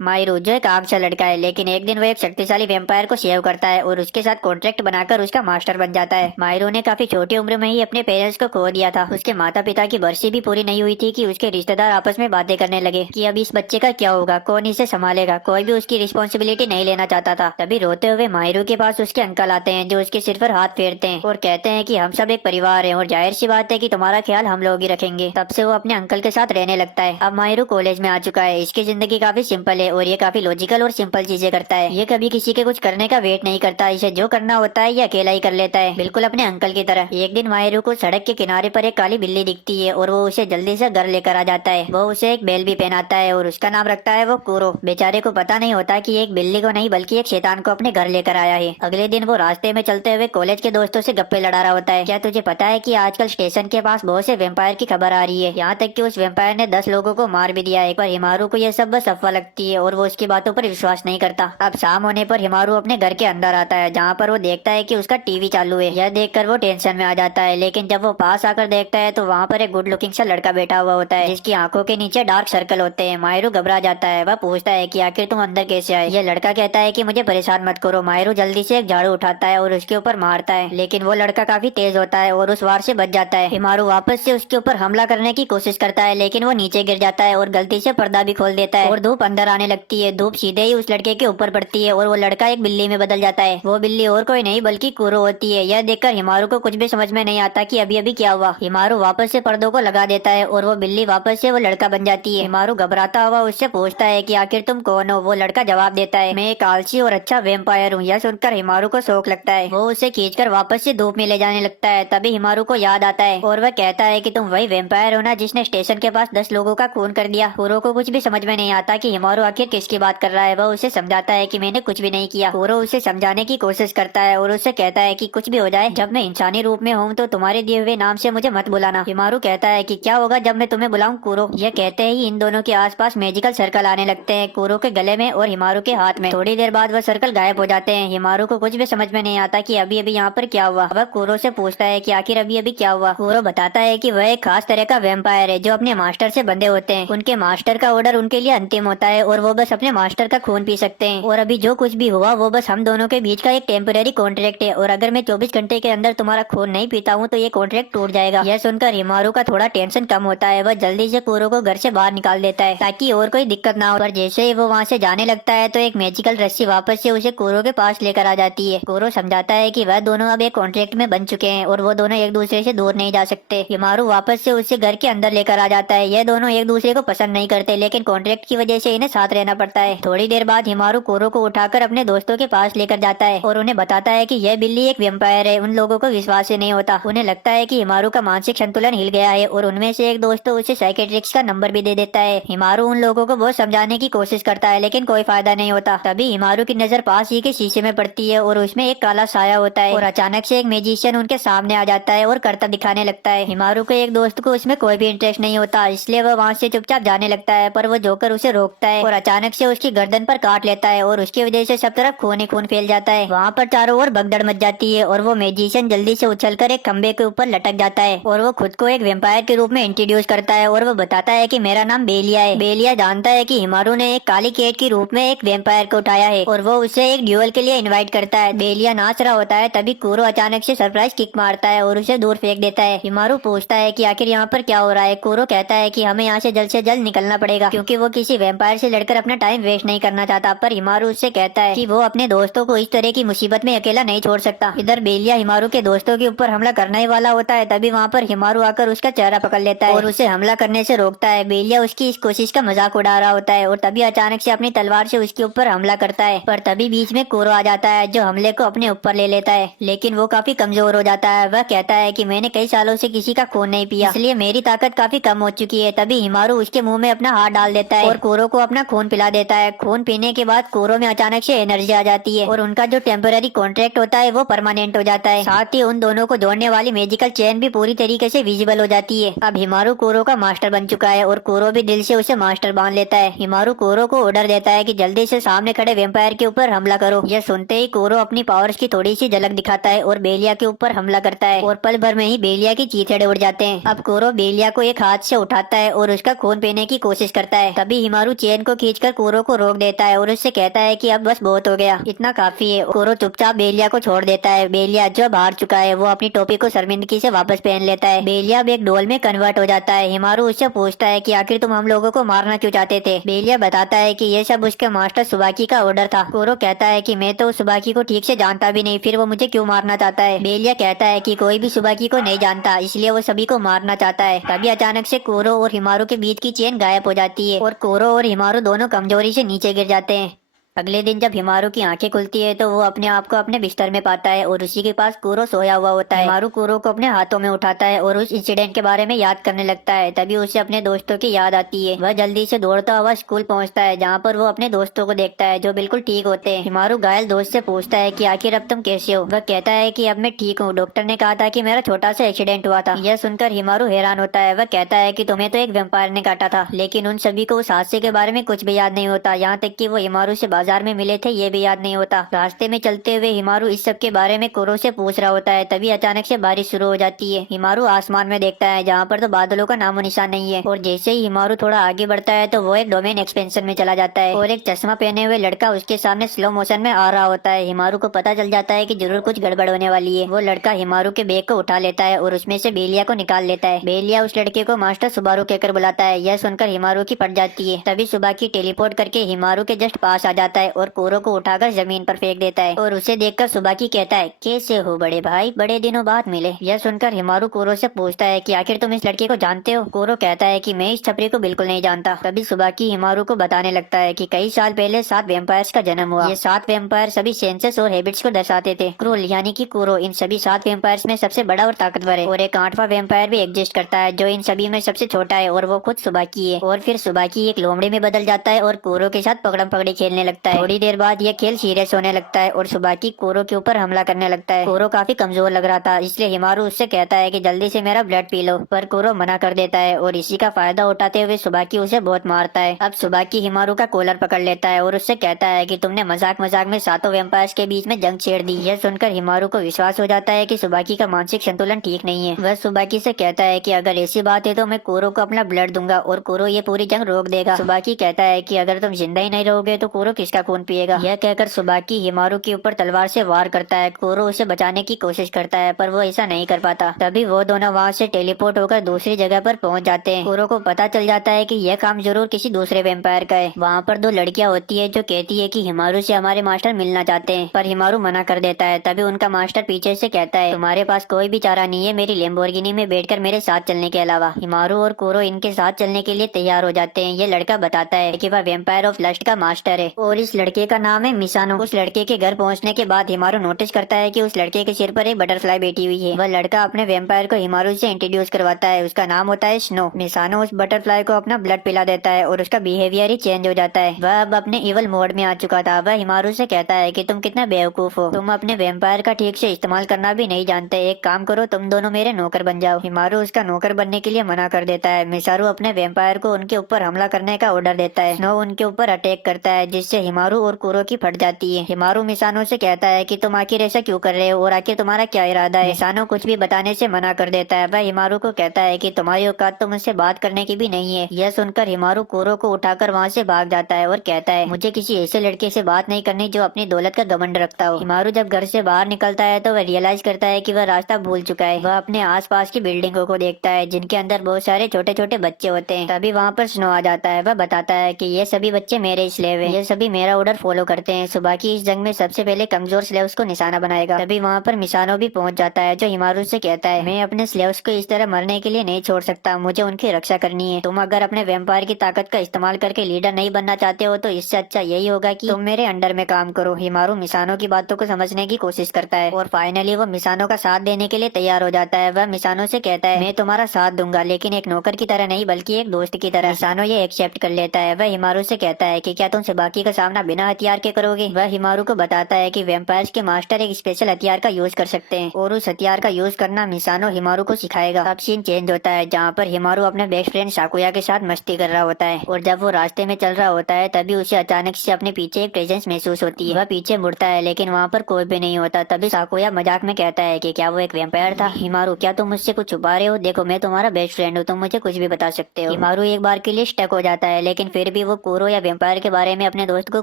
Mahiru जो एक आग सा लड़का है, लेकिन एक दिन वो एक शक्तिशाली वेम्पायर को सेव करता है और उसके साथ कॉन्ट्रैक्ट बनाकर उसका मास्टर बन जाता है। माहिरू ने काफी छोटी उम्र में ही अपने पेरेंट्स को खो दिया था। उसके माता पिता की बरसी भी पूरी नहीं हुई थी कि उसके रिश्तेदार आपस में बातें करने लगे कि अब इस बच्चे का क्या होगा, कौन इसे संभालेगा। कोई भी उसकी रिस्पॉन्सिबिलिटी नहीं लेना चाहता था। तभी रोते हुए माहिरू के पास उसके अंकल आते हैं, जो उसके सिर पर हाथ फेरते हैं और कहते हैं कि हम सब एक परिवार हैं और जाहिर सी बात है कि तुम्हारा ख्याल हम लोग ही रखेंगे। तब से वो अपने अंकल के साथ रहने लगता है। अब माहिरू कॉलेज में आ चुका है। इसकी जिंदगी काफी सिंपल है और ये काफी लॉजिकल और सिंपल चीजें करता है। ये कभी किसी के कुछ करने का वेट नहीं करता। इसे जो करना होता है ये अकेला ही कर लेता है, बिल्कुल अपने अंकल की तरह। एक दिन माहिरू को सड़क के किनारे पर एक काली बिल्ली दिखती है और वो उसे जल्दी से घर लेकर आ जाता है। वो उसे एक बेल भी पहनाता है और उसका नाम रखता है वो कूरो। बेचारे को पता नहीं होता कि एक बिल्ली को नहीं बल्कि एक शैतान को अपने घर लेकर आया है। अगले दिन वो रास्ते में चलते हुए कॉलेज के दोस्तों से गप्पे लड़ा रहा होता है। क्या तुझे पता है कि आजकल स्टेशन के पास बहुत से वेम्पायर की खबर आ रही है, यहाँ तक कि उस वेम्पायर ने 10 लोगों को मार भी दिया है। पर हिमारू को यह सब बस अफवाह लगती है और वो उसकी बातों पर विश्वास नहीं करता। अब शाम होने पर हिमारू अपने घर के अंदर आता है, जहाँ पर वो देखता है कि उसका टीवी चालू है। यह देखकर वो टेंशन में आ जाता है, लेकिन जब वो पास आकर देखता है तो वहाँ पर एक गुड लुकिंग सा लड़का बैठा हुआ होता है, जिसकी आंखों के नीचे डार्क सर्कल होते हैं। माहिरू घबरा जाता है। वह पूछता है कि आखिर तुम अंदर कैसे आए। यह लड़का कहता है कि मुझे परेशान मत करो। माहिरू जल्दी से एक झाड़ू उठाता है और उसके ऊपर मारता है, लेकिन वो लड़का काफी तेज होता है और उस वार से बच जाता है। हिमारू वापस से उसके ऊपर हमला करने की कोशिश करता है, लेकिन वो नीचे गिर जाता है और गलती से पर्दा भी खोल देता है और धूप अंदर आने लगती है। धूप सीधे ही उस लड़के के ऊपर पड़ती है और वो लड़का एक बिल्ली में बदल जाता है। वो बिल्ली और कोई नहीं बल्कि कूरो होती है। यह देखकर हिमारू को कुछ भी समझ में नहीं आता कि अभी अभी क्या हुआ। हिमारू वापस से पर्दों को लगा देता है और वो बिल्ली वापस से वो लड़का बन जाती है। हिमारू घबराता हुआ उससे पूछता है कि आखिर तुम कौन हो। वो लड़का जवाब देता है, मैं एक आलसी और अच्छा वेम्पायर हूँ। यह सुनकर हिमारू को शौक लगता है। वो उसे खींचकर वापस से धूप में ले जाने लगता है। तभी हिमारू को याद आता है और वह कहता है कि तुम वही वेम्पायर हो ना जिसने स्टेशन के पास 10 लोगों का खून कर दिया। कूरो को कुछ भी समझ में नहीं आता कि हिमारू आखिर किसकी बात कर रहा है। वह उसे समझाता है कि मैंने कुछ भी नहीं किया। कूरो उसे समझाने की कोशिश करता है और उससे कहता है कि कुछ भी हो जाए, जब मैं इंसानी रूप में हूँ तो तुम्हारे दिए हुए नाम से मुझे मत बुलाना। हिमारू कहता है कि क्या होगा जब मैं तुम्हें बुलाऊं कूरो। यह कहते ही इन दोनों के आसपास मैजिकल सर्कल आने लगते हैं, कूरो के गले में और हिमारू के हाथ में। थोड़ी देर बाद वह सर्कल गायब हो जाते हैं। हिमारू को कुछ भी समझ में नहीं आता कि अभी अभी यहाँ पर क्या हुआ। वह कूरो से पूछता है कि आखिर अभी अभी क्या हुआ। कूरो बताता है कि वह एक खास तरह का वेम्पायर है जो अपने मास्टर से बंधे होते हैं। उनके मास्टर का ऑर्डर उनके लिए अंतिम होता है और वो बस अपने मास्टर का खून पी सकते हैं। और अभी जो कुछ भी हुआ वो बस हम दोनों के बीच का एक टेम्पररी कॉन्ट्रैक्ट है और अगर मैं 24 घंटे के अंदर तुम्हारा खून नहीं पीता हूँ तो ये कॉन्ट्रैक्ट टूट जाएगा। यह सुनकर हिमारू का थोड़ा टेंशन कम होता है। वह जल्दी से कूरो को घर से बाहर निकाल देता है ताकि और कोई दिक्कत ना हो। पर जैसे ही वो वहाँ से जाने लगता है तो एक मैजिकल रस्सी वापस से उसे कूरो के पास लेकर आ जाती है। कूरो समझाता है कि वह दोनों अब एक कॉन्ट्रैक्ट में बन चुके हैं और वो दोनों एक दूसरे से दूर नहीं जा सकते। हिमारू वापस से उसे घर के अंदर लेकर आ जाता है। यह दोनों एक दूसरे को पसंद नहीं करते, लेकिन कॉन्ट्रैक्ट की वजह से इन्हें साथ रहना पड़ता है। थोड़ी देर बाद हिमारू कूरो को उठाकर अपने दोस्तों के पास लेकर जाता है और उन्हें बताता है कि यह बिल्ली एक वेम्पायर है। उन लोगों को विश्वास ही नहीं होता। उन्हें लगता है कि हिमारू का मानसिक संतुलन हिल गया है और उनमें से एक दोस्त तो उसे साइकेट्रिस्ट का नंबर भी दे देता है। हिमारू उन लोगों को बहुत समझाने की कोशिश करता है, लेकिन कोई फायदा नहीं होता। तभी हिमारू की नजर पास ही के शीशे में पड़ती है और उसमें एक काला साया होता है और अचानक से एक मैजिशियन उनके सामने आ जाता है और करतब दिखाने लगता है। हिमारू के एक दोस्त को उसमें कोई भी इंटरेस्ट नहीं होता, इसलिए वह वहाँ से चुपचाप जाने लगता है। पर वो जोकर उसे रोकता है और अचानक से उसकी गर्दन पर काट लेता है और उसकी वजह से सब तरफ खून ही खून फैल जाता है। वहाँ पर चारों ओर भगदड़ मच जाती है और वो मैजिशियन जल्दी से उछलकर एक खंबे के ऊपर लटक जाता है और वो खुद को एक वेम्पायर के रूप में इंट्रोड्यूस करता है और वो बताता है कि मेरा नाम बेलिया है। बेलिया जानता है कि हिमारू ने एक काली कैट के रूप में एक वेम्पायर को उठाया है और वो उसे एक ड्यूअल के लिए इनवाइट करता है। बेलिया नाच रहा होता है, तभी कूरो अचानक से सरप्राइज किक मारता है और उसे दूर फेंक देता है। हिमारू पूछता है कि आखिर यहाँ पर क्या हो रहा है। कूरो कहता है कि हमें यहाँ से जल्द निकलना पड़ेगा क्योंकि वो किसी वेम्पायर से लड़कर अपना टाइम वेस्ट नहीं करना चाहता। पर हिमारू उससे कहता है कि वो अपने दोस्तों को इस तरह की मुसीबत में अकेला नहीं छोड़ सकता। इधर बेलिया हिमारू के दोस्तों के ऊपर हमला करने ही वाला होता है, तभी वहाँ पर हिमारू आकर उसका चेहरा पकड़ लेता है और उसे हमला करने से रोकता है। बेलिया उसकी इस कोशिश का मजाक उड़ा रहा होता है और तभी अचानक से अपनी तलवार से उसके ऊपर हमला करता है। पर तभी बीच में कूरो आ जाता है जो हमले को अपने ऊपर ले लेता है, लेकिन वो काफी कमजोर हो जाता है। वह कहता है कि मैंने कई सालों से किसी का खून नहीं पिया, इसलिए मेरी ताकत काफी कम हो चुकी है। तभी हिमारू उसके मुंह में अपना हाथ डाल देता है और कूरो को अपना खून पिला देता है। खून पीने के बाद कूरो में अचानक से एनर्जी आ जाती है और उनका जो टेम्पररी कॉन्ट्रैक्ट होता है वो परमानेंट हो जाता है। साथ ही उन दोनों को जोड़ने वाली मैजिकल चेन भी पूरी तरीके से विजिबल हो जाती है। अब हिमारू कूरो का मास्टर बन चुका है और कूरो भी दिल से उसे मास्टर मान लेता है। हिमारू कूरो को ऑर्डर देता है कि जल्दी से सामने खड़े वेम्पायर के ऊपर हमला करो। यह सुनते ही कूरो अपनी पावर्स की थोड़ी सी झलक दिखाता है और बेलिया के ऊपर हमला करता है और पल भर में ही बेलिया की चीथड़े उड़ जाते हैं। अब कूरो बेलिया को एक हाथ से उठाता है और उसका खून पीने की कोशिश करता है। तभी हिमारू चेन को खींचकर कोरो को रोक देता है और उससे कहता है कि अब बस बहुत हो गया, इतना काफी है। कोरो चुपचाप बेलिया को छोड़ देता है। बेलिया जो अब हार चुका है वो अपनी टोपी को शर्मिंदगी से वापस पहन लेता है। बेलिया अब एक डोल में कन्वर्ट हो जाता है। हिमारू उससे पूछता है कि आखिर तुम हम लोगों को मारना क्यों चाहते थे। बेलिया बताता है कि ये सब उसके मास्टर सुबाकी का ऑर्डर था। कोरो कहता है कि मैं तो सुबाकी को ठीक से जानता भी नहीं, फिर वो मुझे क्यों मारना चाहता है। बेलिया कहता है कि कोई भी सुबाकी को नहीं जानता, इसलिए वो सभी को मारना चाहता है। तभी अचानक से कोरो और हिमारू के बीच की चेन गायब हो जाती है और कोरो और हिमारू दोनों कमजोरी से नीचे गिर जाते हैं। अगले दिन जब हिमारू की आंखें खुलती है तो वो अपने आप को अपने बिस्तर में पाता है और उसी के पास कोरो सोया हुआ होता है। हिमारू कोरो को अपने हाथों में उठाता है और उस इंसिडेंट के बारे में याद करने लगता है। तभी उसे अपने दोस्तों की याद आती है। वह जल्दी से दौड़ता हुआ स्कूल पहुंचता है, जहाँ पर वो अपने दोस्तों को देखता है जो बिल्कुल ठीक होते हैं। हिमारू घायल दोस्त से पूछता है कि आखिर अब तुम कैसे हो। वह कहता है कि अब मैं ठीक हूँ, डॉक्टर ने कहा था कि मेरा छोटा सा एक्सीडेंट हुआ था। यह सुनकर हिमारू हैरान होता है। वह कहता है कि तुम्हें तो एक वेम्पायर ने काटा था, लेकिन उन सभी को उस हादसे के बारे में कुछ भी याद नहीं होता, यहाँ तक कि वो हिमारू से बाजार में मिले थे ये भी याद नहीं होता। रास्ते में चलते हुए हिमारू इस सब के बारे में कोरो से पूछ रहा होता है। तभी अचानक से बारिश शुरू हो जाती है। हिमारू आसमान में देखता है जहाँ पर तो बादलों का नामो निशान नहीं है और जैसे ही हिमारू थोड़ा आगे बढ़ता है तो वो एक डोमेन एक्सपेंशन में चला जाता है और एक चश्मा पहने हुए लड़का उसके सामने स्लो मोशन में आ रहा होता है। हिमारू को पता चल जाता है कि जरूर कुछ गड़बड़ होने वाली है। वो लड़का हिमारू के बैग को उठा लेता है और उसमें से बेलिया को निकाल लेता है। बेलिया उस लड़के को मास्टर सुबारू कहकर बुलाता है। यह सुनकर हिमारू की फट जाती है। तभी सुबाकी टेलीपोर्ट करके हिमारू के जस्ट पास आ जाता है और कोरो को उठाकर जमीन पर फेंक देता है और उसे देखकर सुबाकी कहता है, कैसे हो बड़े भाई, बड़े दिनों बाद मिले। यह सुनकर हिमारू कोरो से पूछता है कि आखिर तुम इस लड़के को जानते हो। कोरो कहता है कि मैं इस छपरी को बिल्कुल नहीं जानता। तभी सुबाकी हिमारू को बताने लगता है कि कई साल पहले 7 वेम्पायर्स का जन्म हुआ। ये 7 वेम्पायर सभी सेंसेस और हैबिट्स को दर्शाते थे। क्रूल यानी कि कोरो इन सभी 7 वेम्पायर्स में सबसे बड़ा और ताकतवर है और एक 8वां वेम्पायर भी एग्जिस्ट करता है जो इन सभी में सबसे छोटा है और वो खुद सुबाकी है। और फिर सुबाकी एक लोमड़े में बदल जाता है और कोरो के साथ पकड़म पकड़ी खेलने लगता है। थोड़ी देर बाद यह खेल सीरियस होने लगता है और सुबाकी कोरो के ऊपर हमला करने लगता है। कोरो काफी कमजोर लग रहा था, इसलिए हिमारू उससे कहता है कि जल्दी से मेरा ब्लड पी लो, पर कोरो मना कर देता है और इसी का फायदा उठाते हुए सुबाकी उसे बहुत मारता है। अब सुबाकी हिमारू का कॉलर पकड़ लेता है और उससे कहता है कि तुमने मजाक मजाक में 7 वेम्पायर्स के बीच में जंग छेड़ दी। यह सुनकर हिमारू को विश्वास हो जाता है कि सुबाकी का मानसिक संतुलन ठीक नहीं है। वह सुबाकी से कहता है कि अगर ऐसी बात है तो मैं कोरो को अपना ब्लड दूंगा और कोरो ये पूरी जंग रोक देगा। सुबाकी कहता है कि अगर तुम जिंदा ही नहीं रहोगे तो कोरो किसका खून पिएगा। यह कहकर सुबाकी हिमारू के ऊपर तलवार से वार करता है। कोरो उसे बचाने की कोशिश करता है पर वो ऐसा नहीं कर पाता। तभी वो दोनों वहाँ से टेलीपोर्ट होकर दूसरी जगह पर पहुँच जाते हैं। कोरो को पता चल जाता है कि यह काम जरूर किसी दूसरे वेम्पायर का है। वहाँ पर 2 लड़कियाँ होती है जो कहती है कि हिमारू से हमारे मास्टर मिलना चाहते हैं, पर हिमारू मना कर देता है। तभी उनका मास्टर पीछे से कहता है, तुम्हारे पास कोई भी चारा नहीं है मेरी लैम्बोर्गिनी में बैठकर मेरे साथ चलने के अलावा। हिमारू और कोरो इनके साथ चलने के लिए तैयार हो जाते हैं। ये लड़का बताता है कि वह वेम्पायर ऑफ लस्ट का मास्टर है और इस लड़के का नाम है मिसानो। उस लड़के के घर पहुँचने के बाद हिमारू नोटिस करता है कि उस लड़के के सिर पर एक बटरफ्लाई बैठी हुई है। वह लड़का अपने वेम्पायर को हिमारू से इंट्रोड्यूस करवाता है। उसका नाम होता है स्नो। मिसानो उस बटरफ्लाई को अपना ब्लड पिला देता है और उसका बिहेवियर ही चेंज हो जाता है। वह अब अपने इवल मोड में आ चुका था। वह हिमारू से कहता है कि तुम कितना बेवकूफ हो, तुम अपने वेम्पायर का ठीक से इस्तेमाल करना भी नहीं जानते। एक काम करो, तुम दोनों मेरे नौकर बन जाओ। हिमारू उसका नौकर बनने के लिए मना कर देता है। मिसारू अपने वेम्पायर को उनके ऊपर हमला करने का ऑर्डर देता है। स्नो उनके ऊपर अटैक करता है जिससे हिमारू और कोरो की फट जाती है। हिमारू मिसानो से कहता है कि तुम आखिर ऐसा क्यों कर रहे हो और आखिर तुम्हारा क्या इरादा है। मिसानो कुछ भी बताने से मना कर देता है। वह हिमारू को कहता है कि तुम्हारी औकात तो मुझसे बात करने की भी नहीं है। यह सुनकर हिमारू कोरो को उठाकर वहाँ से भाग जाता है और कहता है, मुझे किसी ऐसे लड़के से बात नहीं करनी जो अपनी दौलत का घमंड रखता हो। हिमारू जब घर से बाहर निकलता है तो वह रियलाइज करता है कि वह रास्ता भूल चुका है। वह अपने आसपास की बिल्डिंगों को देखता है जिनके अंदर बहुत सारे छोटे छोटे बच्चे होते हैं। तभी वहाँ पर स्नो आ जाता है। वह बताता है कि ये सभी बच्चे मेरे स्लेव हैं, ये सभी मेरा ऑर्डर फॉलो करते हैं। सुबह की इस जंग में सबसे पहले कमजोर स्लेव्स को निशाना बनाएगा। तभी वहाँ पर मिसानो भी पहुँच जाता है जो हिमारू से कहता है, मैं अपने स्लेव्स को इस तरह मरने के लिए नहीं छोड़ सकता, मुझे उनकी रक्षा करनी है। तुम अगर अपने वेम्पायर की ताकत का इस्तेमाल करके लीडर नहीं बनना चाहते हो तो इससे अच्छा यही होगा कि तुम मेरे अंडर में काम करो। हिमारू मिसानो की बातों को समझने की कोशिश करता है और फाइनली वो मिसानो का साथ देने के लिए तैयार हो जाता है। वह मिसानो से कहता है, मैं तुम्हारा साथ दूंगा लेकिन एक नौकर की तरह नहीं बल्कि एक दोस्त की तरह। मिसानो ये एक्सेप्ट कर लेता है। वह हिमारू से कहता है कि क्या तुम सुबाकी का सामना सामना बिना हथियार के करोगे? वह हिमारू को बताता है कि वेम्पायर्स के मास्टर एक स्पेशल हथियार का यूज कर सकते हैं और उस हथियार का यूज करना मिसानो हिमारू को सिखाएगा। अब सीन चेंज होता है जहाँ पर हिमारू अपने बेस्ट फ्रेंड साकुया के साथ मस्ती कर रहा होता है और जब वो रास्ते में चल रहा होता है तभी उसे अचानक से अपने पीछे एक प्रेजेंस महसूस होती है। वह पीछे मुड़ता है लेकिन वहाँ पर कोई भी नहीं होता। तभी साकुया मजाक में कहता है कि क्या वो एक वेम्पायर था? हिमारू, क्या तुम मुझसे कुछ छुपा रहे हो? देखो, मैं तुम्हारा बेस्ट फ्रेंड हूँ, तुम मुझे कुछ भी बता सकते हो। हिमारू एक बार के लिए स्टक हो जाता है लेकिन फिर भी वो कुरो या वेम्पायर के बारे में अपने दोस्त को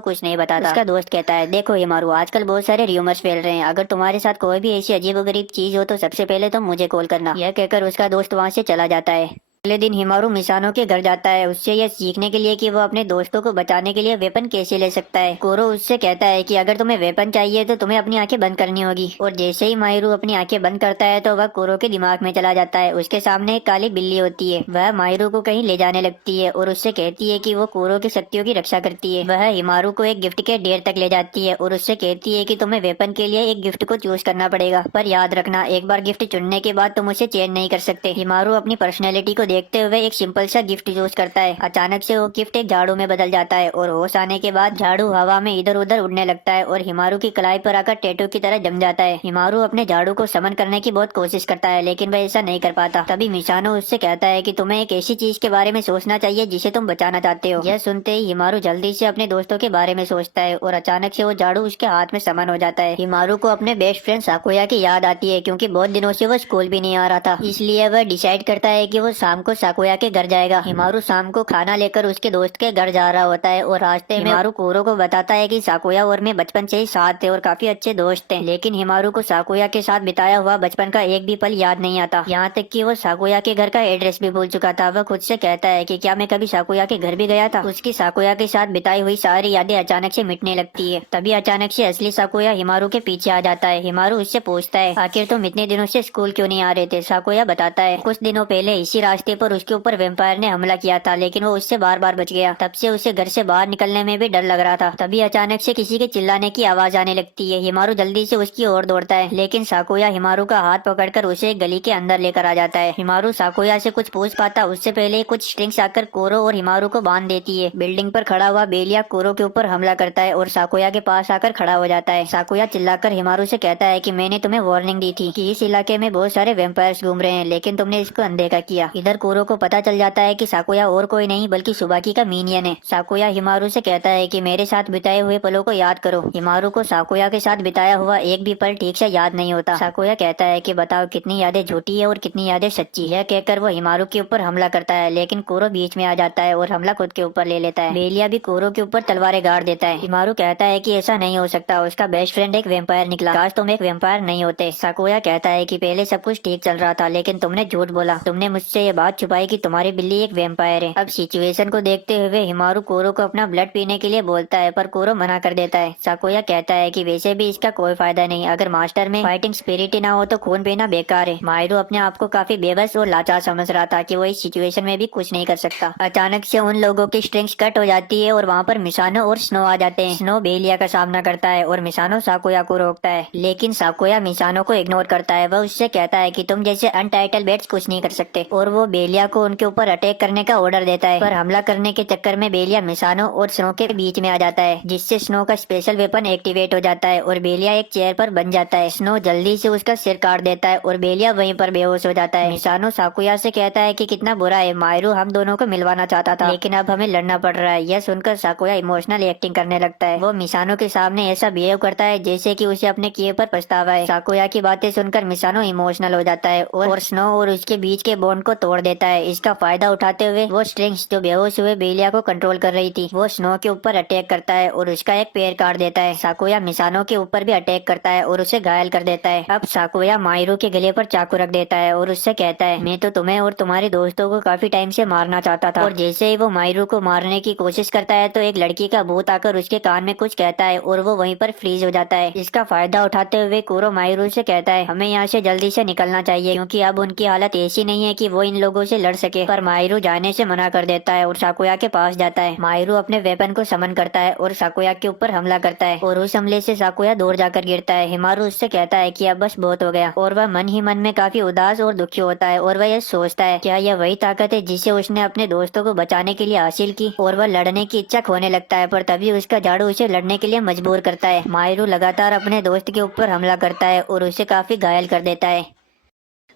कुछ नहीं बताता। उसका दोस्त कहता है, देखो हिमारू, आजकल बहुत सारे र्यूमर्स फैल रहे हैं, अगर तुम्हारे साथ कोई भी ऐसी अजीबोगरीब चीज हो तो सबसे पहले तुम मुझे कॉल करना। यह कहकर उसका दोस्त वहाँ से चला जाता है। अगले दिन हिमारू मिसानो के घर जाता है, उससे यह सीखने के लिए कि वो अपने दोस्तों को बचाने के लिए वेपन कैसे ले सकता है। कोरो उससे कहता है कि अगर तुम्हें वेपन चाहिए तो तुम्हें अपनी आंखें बंद करनी होगी। और जैसे ही माहिरू अपनी आंखें बंद करता है तो वह कोरो के दिमाग में चला जाता है। उसके सामने एक काली बिल्ली होती है, वह माहिरू को कहीं ले जाने लगती है और उससे कहती है कि वो कोरो की शक्तियों की रक्षा करती है। वह हिमारू को एक गिफ्ट के ढेर तक ले जाती है और उससे कहती है कि तुम्हें वेपन के लिए एक गिफ्ट को चूज करना पड़ेगा, पर याद रखना एक बार गिफ्ट चुनने के बाद तुम उसे चेंज नहीं कर सकते। हिमारू अपनी पर्सनैलिटी को देखते हुए एक सिंपल सा गिफ्ट यूज करता है। अचानक से वो गिफ्ट एक झाड़ू में बदल जाता है और होश आने के बाद झाड़ू हवा में इधर उधर उड़ने लगता है और हिमारू की कलाई पर आकर टैटू की तरह जम जाता है। हिमारू अपने झाड़ू को समन करने की बहुत कोशिश करता है लेकिन वह ऐसा नहीं कर पाता। तभी मिसानो उससे कहता है कि तुम्हें एक ऐसी चीज के बारे में सोचना चाहिए जिसे तुम बचाना चाहते हो। यह सुनते ही हिमारू जल्दी से अपने दोस्तों के बारे में सोचता है और अचानक से वो झाड़ू उसके हाथ में समन हो जाता है। हिमारू को अपने बेस्ट फ्रेंड साकुया की याद आती है क्योंकि बहुत दिनों से वो स्कूल भी नहीं आ रहा था, इसलिए वह डिसाइड करता है कि वो शाम को साकुया के घर जाएगा। हिमारू शाम को खाना लेकर उसके दोस्त के घर जा रहा होता है और रास्ते में हिमारू कोरो को बताता है कि साकुया और मैं बचपन से ही साथ थे और काफी अच्छे दोस्त थे, लेकिन हिमारू को साकुया के साथ बिताया हुआ बचपन का एक भी पल याद नहीं आता। यहाँ तक कि वो साकुया के घर का एड्रेस भी भूल चुका था। वह खुद से कहता है कि क्या मैं कभी साकुया के घर भी गया था? उसकी साकुया के साथ बिताई हुई सारी यादें अचानक से मिटने लगती है। तभी अचानक से असली साकुया हिमारू के पीछे आ जाता है। हिमारू उससे पूछता है, आखिर तुम इतने दिनों से स्कूल क्यों नहीं आ रहे थे? साकुया बताता है, कुछ दिनों पहले इसी रास्ते पर उसके ऊपर वेम्पायर ने हमला किया था लेकिन वो उससे बार बार बच गया, तब से उसे घर से बाहर निकलने में भी डर लग रहा था। तभी अचानक से किसी के चिल्लाने की आवाज आने लगती है। हिमारू जल्दी से उसकी ओर दौड़ता है लेकिन साकुया हिमारू का हाथ पकड़कर उसे एक गली के अंदर लेकर आ जाता है। हिमारू साकुया से कुछ पूछ पाता उससे पहले कुछ स्ट्रिंग्स आकर कोरो और हिमारू को बांध देती है। बिल्डिंग पर खड़ा हुआ बेलिया कोरो के ऊपर हमला करता है और साकुया के पास आकर खड़ा हो जाता है। साकुया चिल्लाकर हिमारू से कहता है कि मैंने तुम्हें वार्निंग दी थी कि इस इलाके में बहुत सारे वेम्पायर्स घूम रहे हैं लेकिन तुमने इसको अनदेखा किया। इधर कोरो को पता चल जाता है कि साकुया और कोई नहीं बल्कि सुबाकी का मीनियन है। साकुया हिमारू से कहता है कि मेरे साथ बिताए हुए पलों को याद करो। हिमारू को साकुया के साथ बिताया हुआ एक भी पल ठीक से याद नहीं होता। साकुया कहता है कि बताओ कितनी यादें झूठी है और कितनी यादें सच्ची है। कहकर वो हिमारू के ऊपर हमला करता है लेकिन कोरो बीच में आ जाता है और हमला खुद के ऊपर ले लेता है। बेलिया भी कोरो के ऊपर तलवारें गाड़ देता है। हिमारू कहता है कि ऐसा नहीं हो सकता, उसका बेस्ट फ्रेंड एक वेम्पायर निकला, काश तुम एक वेम्पायर नहीं होते। साकुया कहता है कि पहले सब कुछ ठीक चल रहा था लेकिन तुमने झूठ बोला, तुमने मुझसे ये बात छुपाई कि तुम्हारी बिल्ली एक वेम्पायर है। अब सिचुएशन को देखते हुए हिमारू कोरो को अपना ब्लड पीने के लिए बोलता है पर कोरो मना कर देता है। साकुया कहता है कि वैसे भी इसका कोई फायदा नहीं, अगर मास्टर में फाइटिंग स्पिरिट ही ना हो तो खून पीना बेकार है। माहिरू अपने आप को काफी बेबस और लाचार समझ रहा था कि वो इस सिचुएशन में भी कुछ नहीं कर सकता। अचानक से उन लोगों की स्ट्रिंग्स कट हो जाती है और वहाँ पर मिसानो और स्नो आ जाते हैं। स्नो बेलिया का सामना करता है और मिसानो साकुया को रोकता है लेकिन साकुया मिसानो को इग्नोर करता है। वह उससे कहता है कि तुम जैसे अनटाइटल बेट्स कुछ नहीं कर सकते और वो बेलिया को उनके ऊपर अटैक करने का ऑर्डर देता है, पर हमला करने के चक्कर में बेलिया मिसानो और स्नो के बीच में आ जाता है जिससे स्नो का स्पेशल वेपन एक्टिवेट हो जाता है और बेलिया एक चेयर पर बन जाता है। स्नो जल्दी से उसका सिर काट देता है और बेलिया वहीं पर बेहोश हो जाता है। मिसानो साकुया से कहता है कि कितना बुरा है, माहिरू हम दोनों को मिलवाना चाहता था लेकिन अब हमें लड़ना पड़ रहा है। यह सुनकर साकुया इमोशनल एक्टिंग करने लगता है। वो मिसानो के सामने ऐसा बिहेव करता है जैसे कि उसे अपने किए पर पछतावा है। साकुया की बातें सुनकर मिसानो इमोशनल हो जाता है और स्नो और उसके बीच के बॉन्ड को तोड़ देता है। इसका फायदा उठाते हुए वो स्ट्रिंग्स जो बेहोश हुए बेलिया को कंट्रोल कर रही थी वो स्नो के ऊपर अटैक करता है और उसका एक पैर काट देता है। साकुया मिसानो के ऊपर भी अटैक करता है और उसे घायल कर देता है। अब साकुया माहिरू के गले पर चाकू रख देता है और उससे कहता है मैं तो तुम्हें और तुम्हारे दोस्तों को काफी टाइम से मारना चाहता था। और जैसे ही वो माहिरू को मारने की कोशिश करता है तो एक लड़की का भूत आकर उसके कान में कुछ कहता है और वो वहीं पर फ्रीज हो जाता है। इसका फायदा उठाते हुए कोरो माहिरू से कहता है हमें यहाँ से जल्दी से निकलना चाहिए क्योंकि अब उनकी हालत ऐसी नहीं है कि वो इन लोगों लोगों से लड़ सके, पर माहिरू जाने से मना कर देता है और साकुया के पास जाता है। माहिरू अपने वेपन को समन करता है और साकुया के ऊपर हमला करता है और उस हमले से साकुया दूर जाकर गिरता है। हिमारू उससे कहता है कि अब बस बहुत हो गया और वह मन ही मन में काफी उदास और दुखी होता है और वह यह सोचता है क्या यह वही ताकत है जिसे उसने अपने दोस्तों को बचाने के लिए हासिल की, और वह लड़ने की इच्छा खोने लगता है। पर तभी उसका झाड़ू उसे लड़ने के लिए मजबूर करता है। माहिरू लगातार अपने दोस्त के ऊपर हमला करता है और उसे काफी घायल कर देता है।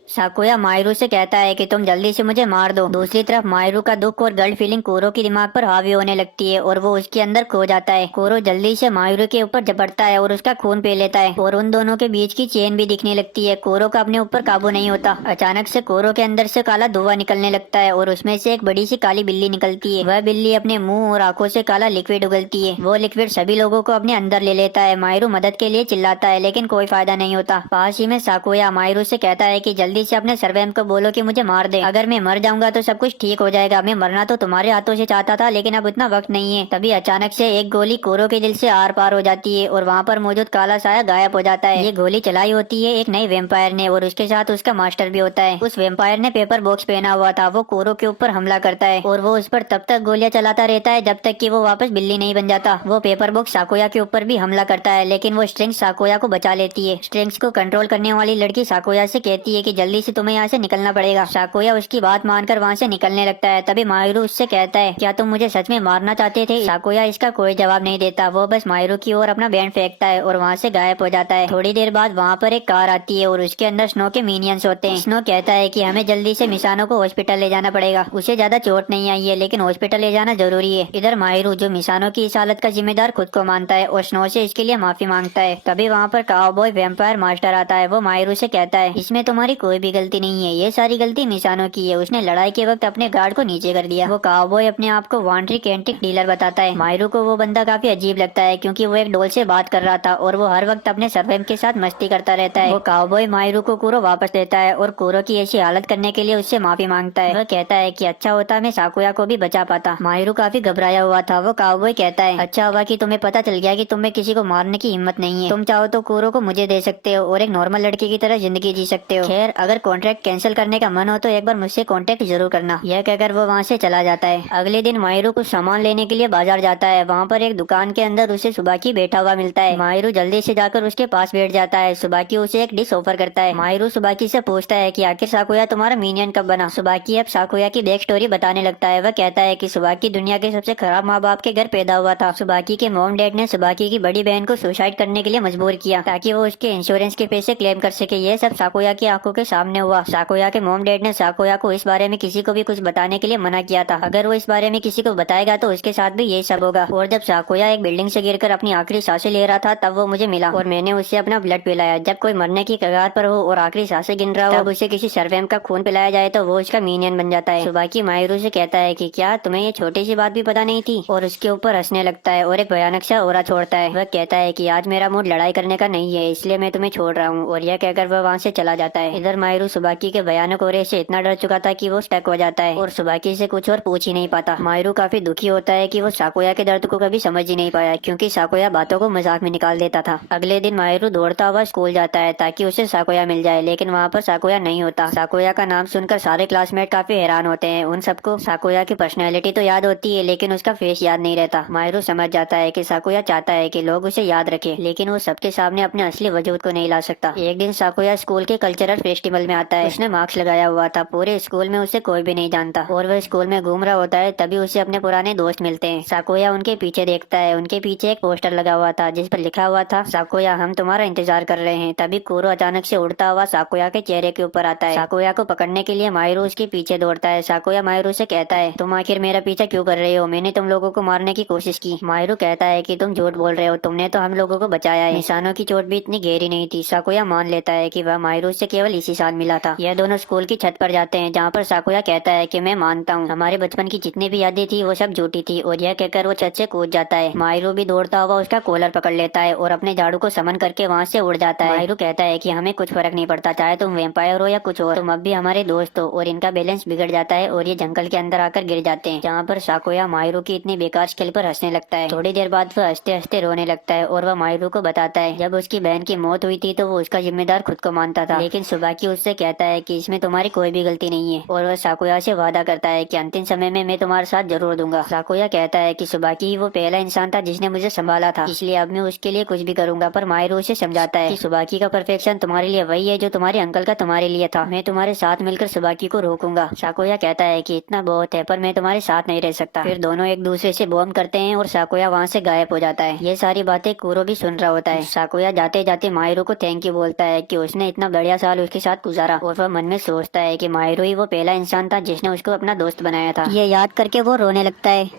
साकुया माहिरू से कहता है कि तुम जल्दी से मुझे मार दो। दूसरी तरफ माहिरू का दुख और गल्ट फीलिंग कोरो के दिमाग पर हावी होने लगती है और वो उसके अंदर खो जाता है। कोरो जल्दी से माहिरू के ऊपर झपटता है और उसका खून पी लेता है और उन दोनों के बीच की चेन भी दिखने लगती है। कोरो का अपने ऊपर काबू नहीं होता। अचानक से कोरो के अंदर से काला धुआं निकलने लगता है और उसमें से एक बड़ी सी काली बिल्ली निकलती है। वह बिल्ली अपने मुंह और आंखों से काला लिक्विड उगलती है। वो लिक्विड सभी लोगों को अपने अंदर ले लेता है। माहिरू मदद के लिए चिल्लाता है लेकिन कोई फायदा नहीं होता। पास ही में साकुया माहिरू से कहता है कि जल्दी से अपने सर्वेंट को बोलो कि मुझे मार दे। अगर मैं मर जाऊंगा तो सब कुछ ठीक हो जाएगा। मैं मरना तो तुम्हारे हाथों से चाहता था लेकिन अब उतना वक्त नहीं है। तभी अचानक से एक गोली कोरो के दिल से आर पार हो जाती है और वहाँ पर मौजूद काला साया गायब हो जाता है। ये गोली चलाई होती है एक नई वेम्पायर ने और उसके साथ उसका मास्टर भी होता है। उस वेम्पायर ने पेपर बॉक्स पहना हुआ था। वो कोरो के ऊपर हमला करता है और वो उस पर तब तक गोलियां चलाता रहता है जब तक कि वो वापस बिल्ली नहीं बन जाता। वो पेपर बॉक्स साकुया के ऊपर भी हमला करता है लेकिन वो स्ट्रिंग्स साकुया को बचा लेती है। स्ट्रिंग्स को कंट्रोल करने वाली लड़की साकुया से कहती है कि जल्दी से तुम्हें यहाँ से निकलना पड़ेगा। साकुया उसकी बात मानकर वहाँ से निकलने लगता है। तभी माहिरू उससे कहता है क्या तुम मुझे सच में मारना चाहते थे? साकुया इसका कोई जवाब नहीं देता। वो बस माहिरू की ओर अपना बैंड फेंकता है और वहाँ से गायब हो जाता है। थोड़ी देर बाद वहाँ पर एक कार आती है और उसके अंदर स्नो के मिनियंस होते हैं। स्नो कहता है कि हमें जल्दी से मिसानो को हॉस्पिटल ले जाना पड़ेगा। उसे ज्यादा चोट नहीं आई है लेकिन हॉस्पिटल ले जाना जरूरी है। इधर माहिरू जो मिसानो की इस हालत का जिम्मेदार खुद को मानता है और स्नो से इसके लिए माफी मांगता है। तभी वहाँ पर काउबॉय वैम्पायर मास्टर आता है। वो माहिरू से कहता है इसमें तुम्हारी कोई भी गलती नहीं है, ये सारी गलती मिसानो की है। उसने लड़ाई के वक्त अपने गार्ड को नीचे कर दिया। वो काउबॉय अपने आप को वांट्रिक एंटिक डीलर बताता है। माहिरू को वो बंदा काफी अजीब लगता है क्योंकि वो एक डॉल से बात कर रहा था और वो हर वक्त अपने सर्वेंट के साथ मस्ती करता रहता है। वो काउबॉय माहिरू को कोरो वापस देता है और कोरो की ऐसी हालत करने के लिए उससे माफी मांगता है। वह कहता है कि अच्छा होता मैं साकुया को भी बचा पाता। माहिरू काफी घबराया हुआ था। वो काउबॉय कहता है अच्छा हुआ कि तुम्हें पता चल गया कि तुम्हें किसी को मारने की हिम्मत नहीं है। तुम चाहो तो कोरो को मुझे दे सकते हो और एक नॉर्मल लड़के की तरह जिंदगी जी सकते हो। खैर अगर कॉन्ट्रैक्ट कैंसिल करने का मन हो तो एक बार मुझसे कॉन्टेक्ट जरूर करना। यह कहकर वो वहाँ से चला जाता है। अगले दिन माहिरू कुछ सामान लेने के लिए बाजार जाता है। वहाँ पर एक दुकान के अंदर उसे सुबाकी बैठा हुआ मिलता है। माहिरू जल्दी से जाकर उसके पास बैठ जाता है। सुबाकी उसे एक डिश ऑफर करता है। माहिरू सुबाकी से पूछता है कि आखिर साकुया तुम्हारा मिनियन कब बना? सुबाकी अब साकुया की बैक स्टोरी बताने लगता है। वह कहता है कि सुबाकी दुनिया के सबसे खराब माँ बाप के घर पैदा हुआ था। सुबाकी के मॉम डैड ने सुबाकी की बड़ी बहन को सुसाइड करने के लिए मजबूर किया ताकि वो उसके इंश्योरेंस के पैसे क्लेम कर सके। ये सब साकुया की आंखों के सामने हुआ। साकुया के मॉम डैड ने साकुया को इस बारे में किसी को भी कुछ बताने के लिए मना किया था। अगर वो इस बारे में किसी को बताएगा तो उसके साथ भी यही सब होगा। और जब साकुया एक बिल्डिंग से गिरकर अपनी आखिरी सांसें ले रहा था तब वो मुझे मिला और मैंने उससे अपना ब्लड पिलाया। जब कोई मरने की कगार पर हो और आखिरी सांसें गिन रहा हो तब उसे किसी सर्वेंट का खून पिलाया जाए तो वो उसका मिनियन बन जाता है। सुबाकी माहिरू से कहता है कि क्या तुम्हें ये छोटी सी बात भी पता नहीं थी? और उसके ऊपर हंसने लगता है और एक भयानक सा ओरा छोड़ता है। वह कहता है कि आज मेरा मूड लड़ाई करने का नहीं है इसलिए मैं तुम्हें छोड़ रहा हूँ, और यह कहकर वह वहाँ से चला जाता है। इधर माहिरू सुबाकी के भयानक ओरे से इतना डर चुका था कि वो स्टक हो जाता है और सुबाकी से कुछ और पूछ ही नहीं पाता। माहिरू काफी दुखी होता है कि वो साकुया के दर्द को कभी समझ ही नहीं पाया क्योंकि साकुया बातों को मजाक में निकाल देता था। अगले दिन माहिरू दौड़ता हुआ स्कूल जाता है ताकि उसे साकुया मिल जाए लेकिन वहाँ पर साकुया नहीं होता। साकुया का नाम सुनकर सारे क्लासमेट काफी हैरान होते हैं। उन सबको साकुया की पर्सनैलिटी तो याद होती है लेकिन उसका फेस याद नहीं रहता। माहिरू समझ जाता है कि साकुया चाहता है कि लोग उसे याद रखें लेकिन वो सबके सामने अपने असली वजूद को नहीं ला सकता। एक दिन साकुया स्कूल के कल्चरल फेस्टिवल में आता है। उसने मास्क लगाया हुआ था। पूरे स्कूल में उसे कोई भी नहीं जानता और वह स्कूल में घूम रहा होता है। तभी उसे अपने पुराने दोस्त मिलते हैं। साकुया उनके पीछे देखता है। उनके पीछे एक पोस्टर लगा हुआ था जिस पर लिखा हुआ था साकुया हम तुम्हारा इंतजार कर रहे हैं। तभी कोरो अचानक से उड़ता हुआ साकुया के चेहरे के ऊपर आता है। साकुया को पकड़ने के लिए माहिरू उसके पीछे दौड़ता है। साकुया माहिरू से कहता है तुम आखिर मेरा पीछा क्यों कर रहे हो? मैंने तुम लोगों को मारने की कोशिश की। माहिरू कहता है कि तुम झूठ बोल रहे हो, तुमने तो हम लोगों को बचाया है। निशानों की चोट भी इतनी गहरी नहीं थी। साकुया मान लेता है कि वह माहिरू से केवल इसी साल मिला था। यह दोनों स्कूल की छत पर जाते हैं जहाँ पर साकुया कहता है कि मैं मानता हूँ हमारे बचपन की जितनी भी यादें थी वो सब झूठी थी, और यह कहकर वो छत से कूद जाता है। माहिरू भी दौड़ता हुआ उसका कॉलर पकड़ लेता है और अपने झाड़ू को समन करके वहाँ से उड़ जाता है। माहिरू कहता है कि हमें कुछ फर्क नहीं पड़ता, चाहे तुम वैम्पायर हो या कुछ और, तुम अब भी हमारे दोस्त हो। और इनका बैलेंस बिगड़ जाता है और ये जंगल के अंदर आकर गिर जाते हैं जहाँ पर साकुया माहिरू की इतनी बेकार स्किल पर हंसने लगता है। थोड़ी देर बाद वह हंसते हंसते रोने लगता है और वह माहिरू को बताता है जब उसकी बहन की मौत हुई थी तो वो उसका जिम्मेदार खुद को मानता था लेकिन सुबह सुबाकी उससे कहता है कि इसमें तुम्हारी कोई भी गलती नहीं है और वह साकुया से वादा करता है कि अंतिम समय में मैं तुम्हारे साथ जरूर दूंगा। साकुया कहता है कि सुबाकी ही वो पहला इंसान था जिसने मुझे संभाला था, इसलिए अब मैं उसके लिए कुछ भी करूंगा। पर माहिरो उसे समझाता है कि सुबाकी का परफेक्शन तुम्हारे लिए वही है जो तुम्हारे अंकल का तुम्हारे लिए था। मैं तुम्हारे साथ मिलकर सुबाकी को रोकूंगा। साकुया कहता है कि इतना बहुत है, पर मैं तुम्हारे साथ नहीं रह सकता। फिर दोनों एक दूसरे से बॉम्ब करते हैं और साकुया वहाँ से गायब हो जाता है। ये सारी बातें कुरो भी सुन रहा होता है। साकुया जाते जाते माहिरो को थैंक यू बोलता है कि उसने इतना बढ़िया साल उसके साथ गुजारा, और वह मन में सोचता है कि माहिरो ही वो पहला इंसान था जिसने उसको अपना दोस्त बनाया था। ये याद करके वो रोने लगता है।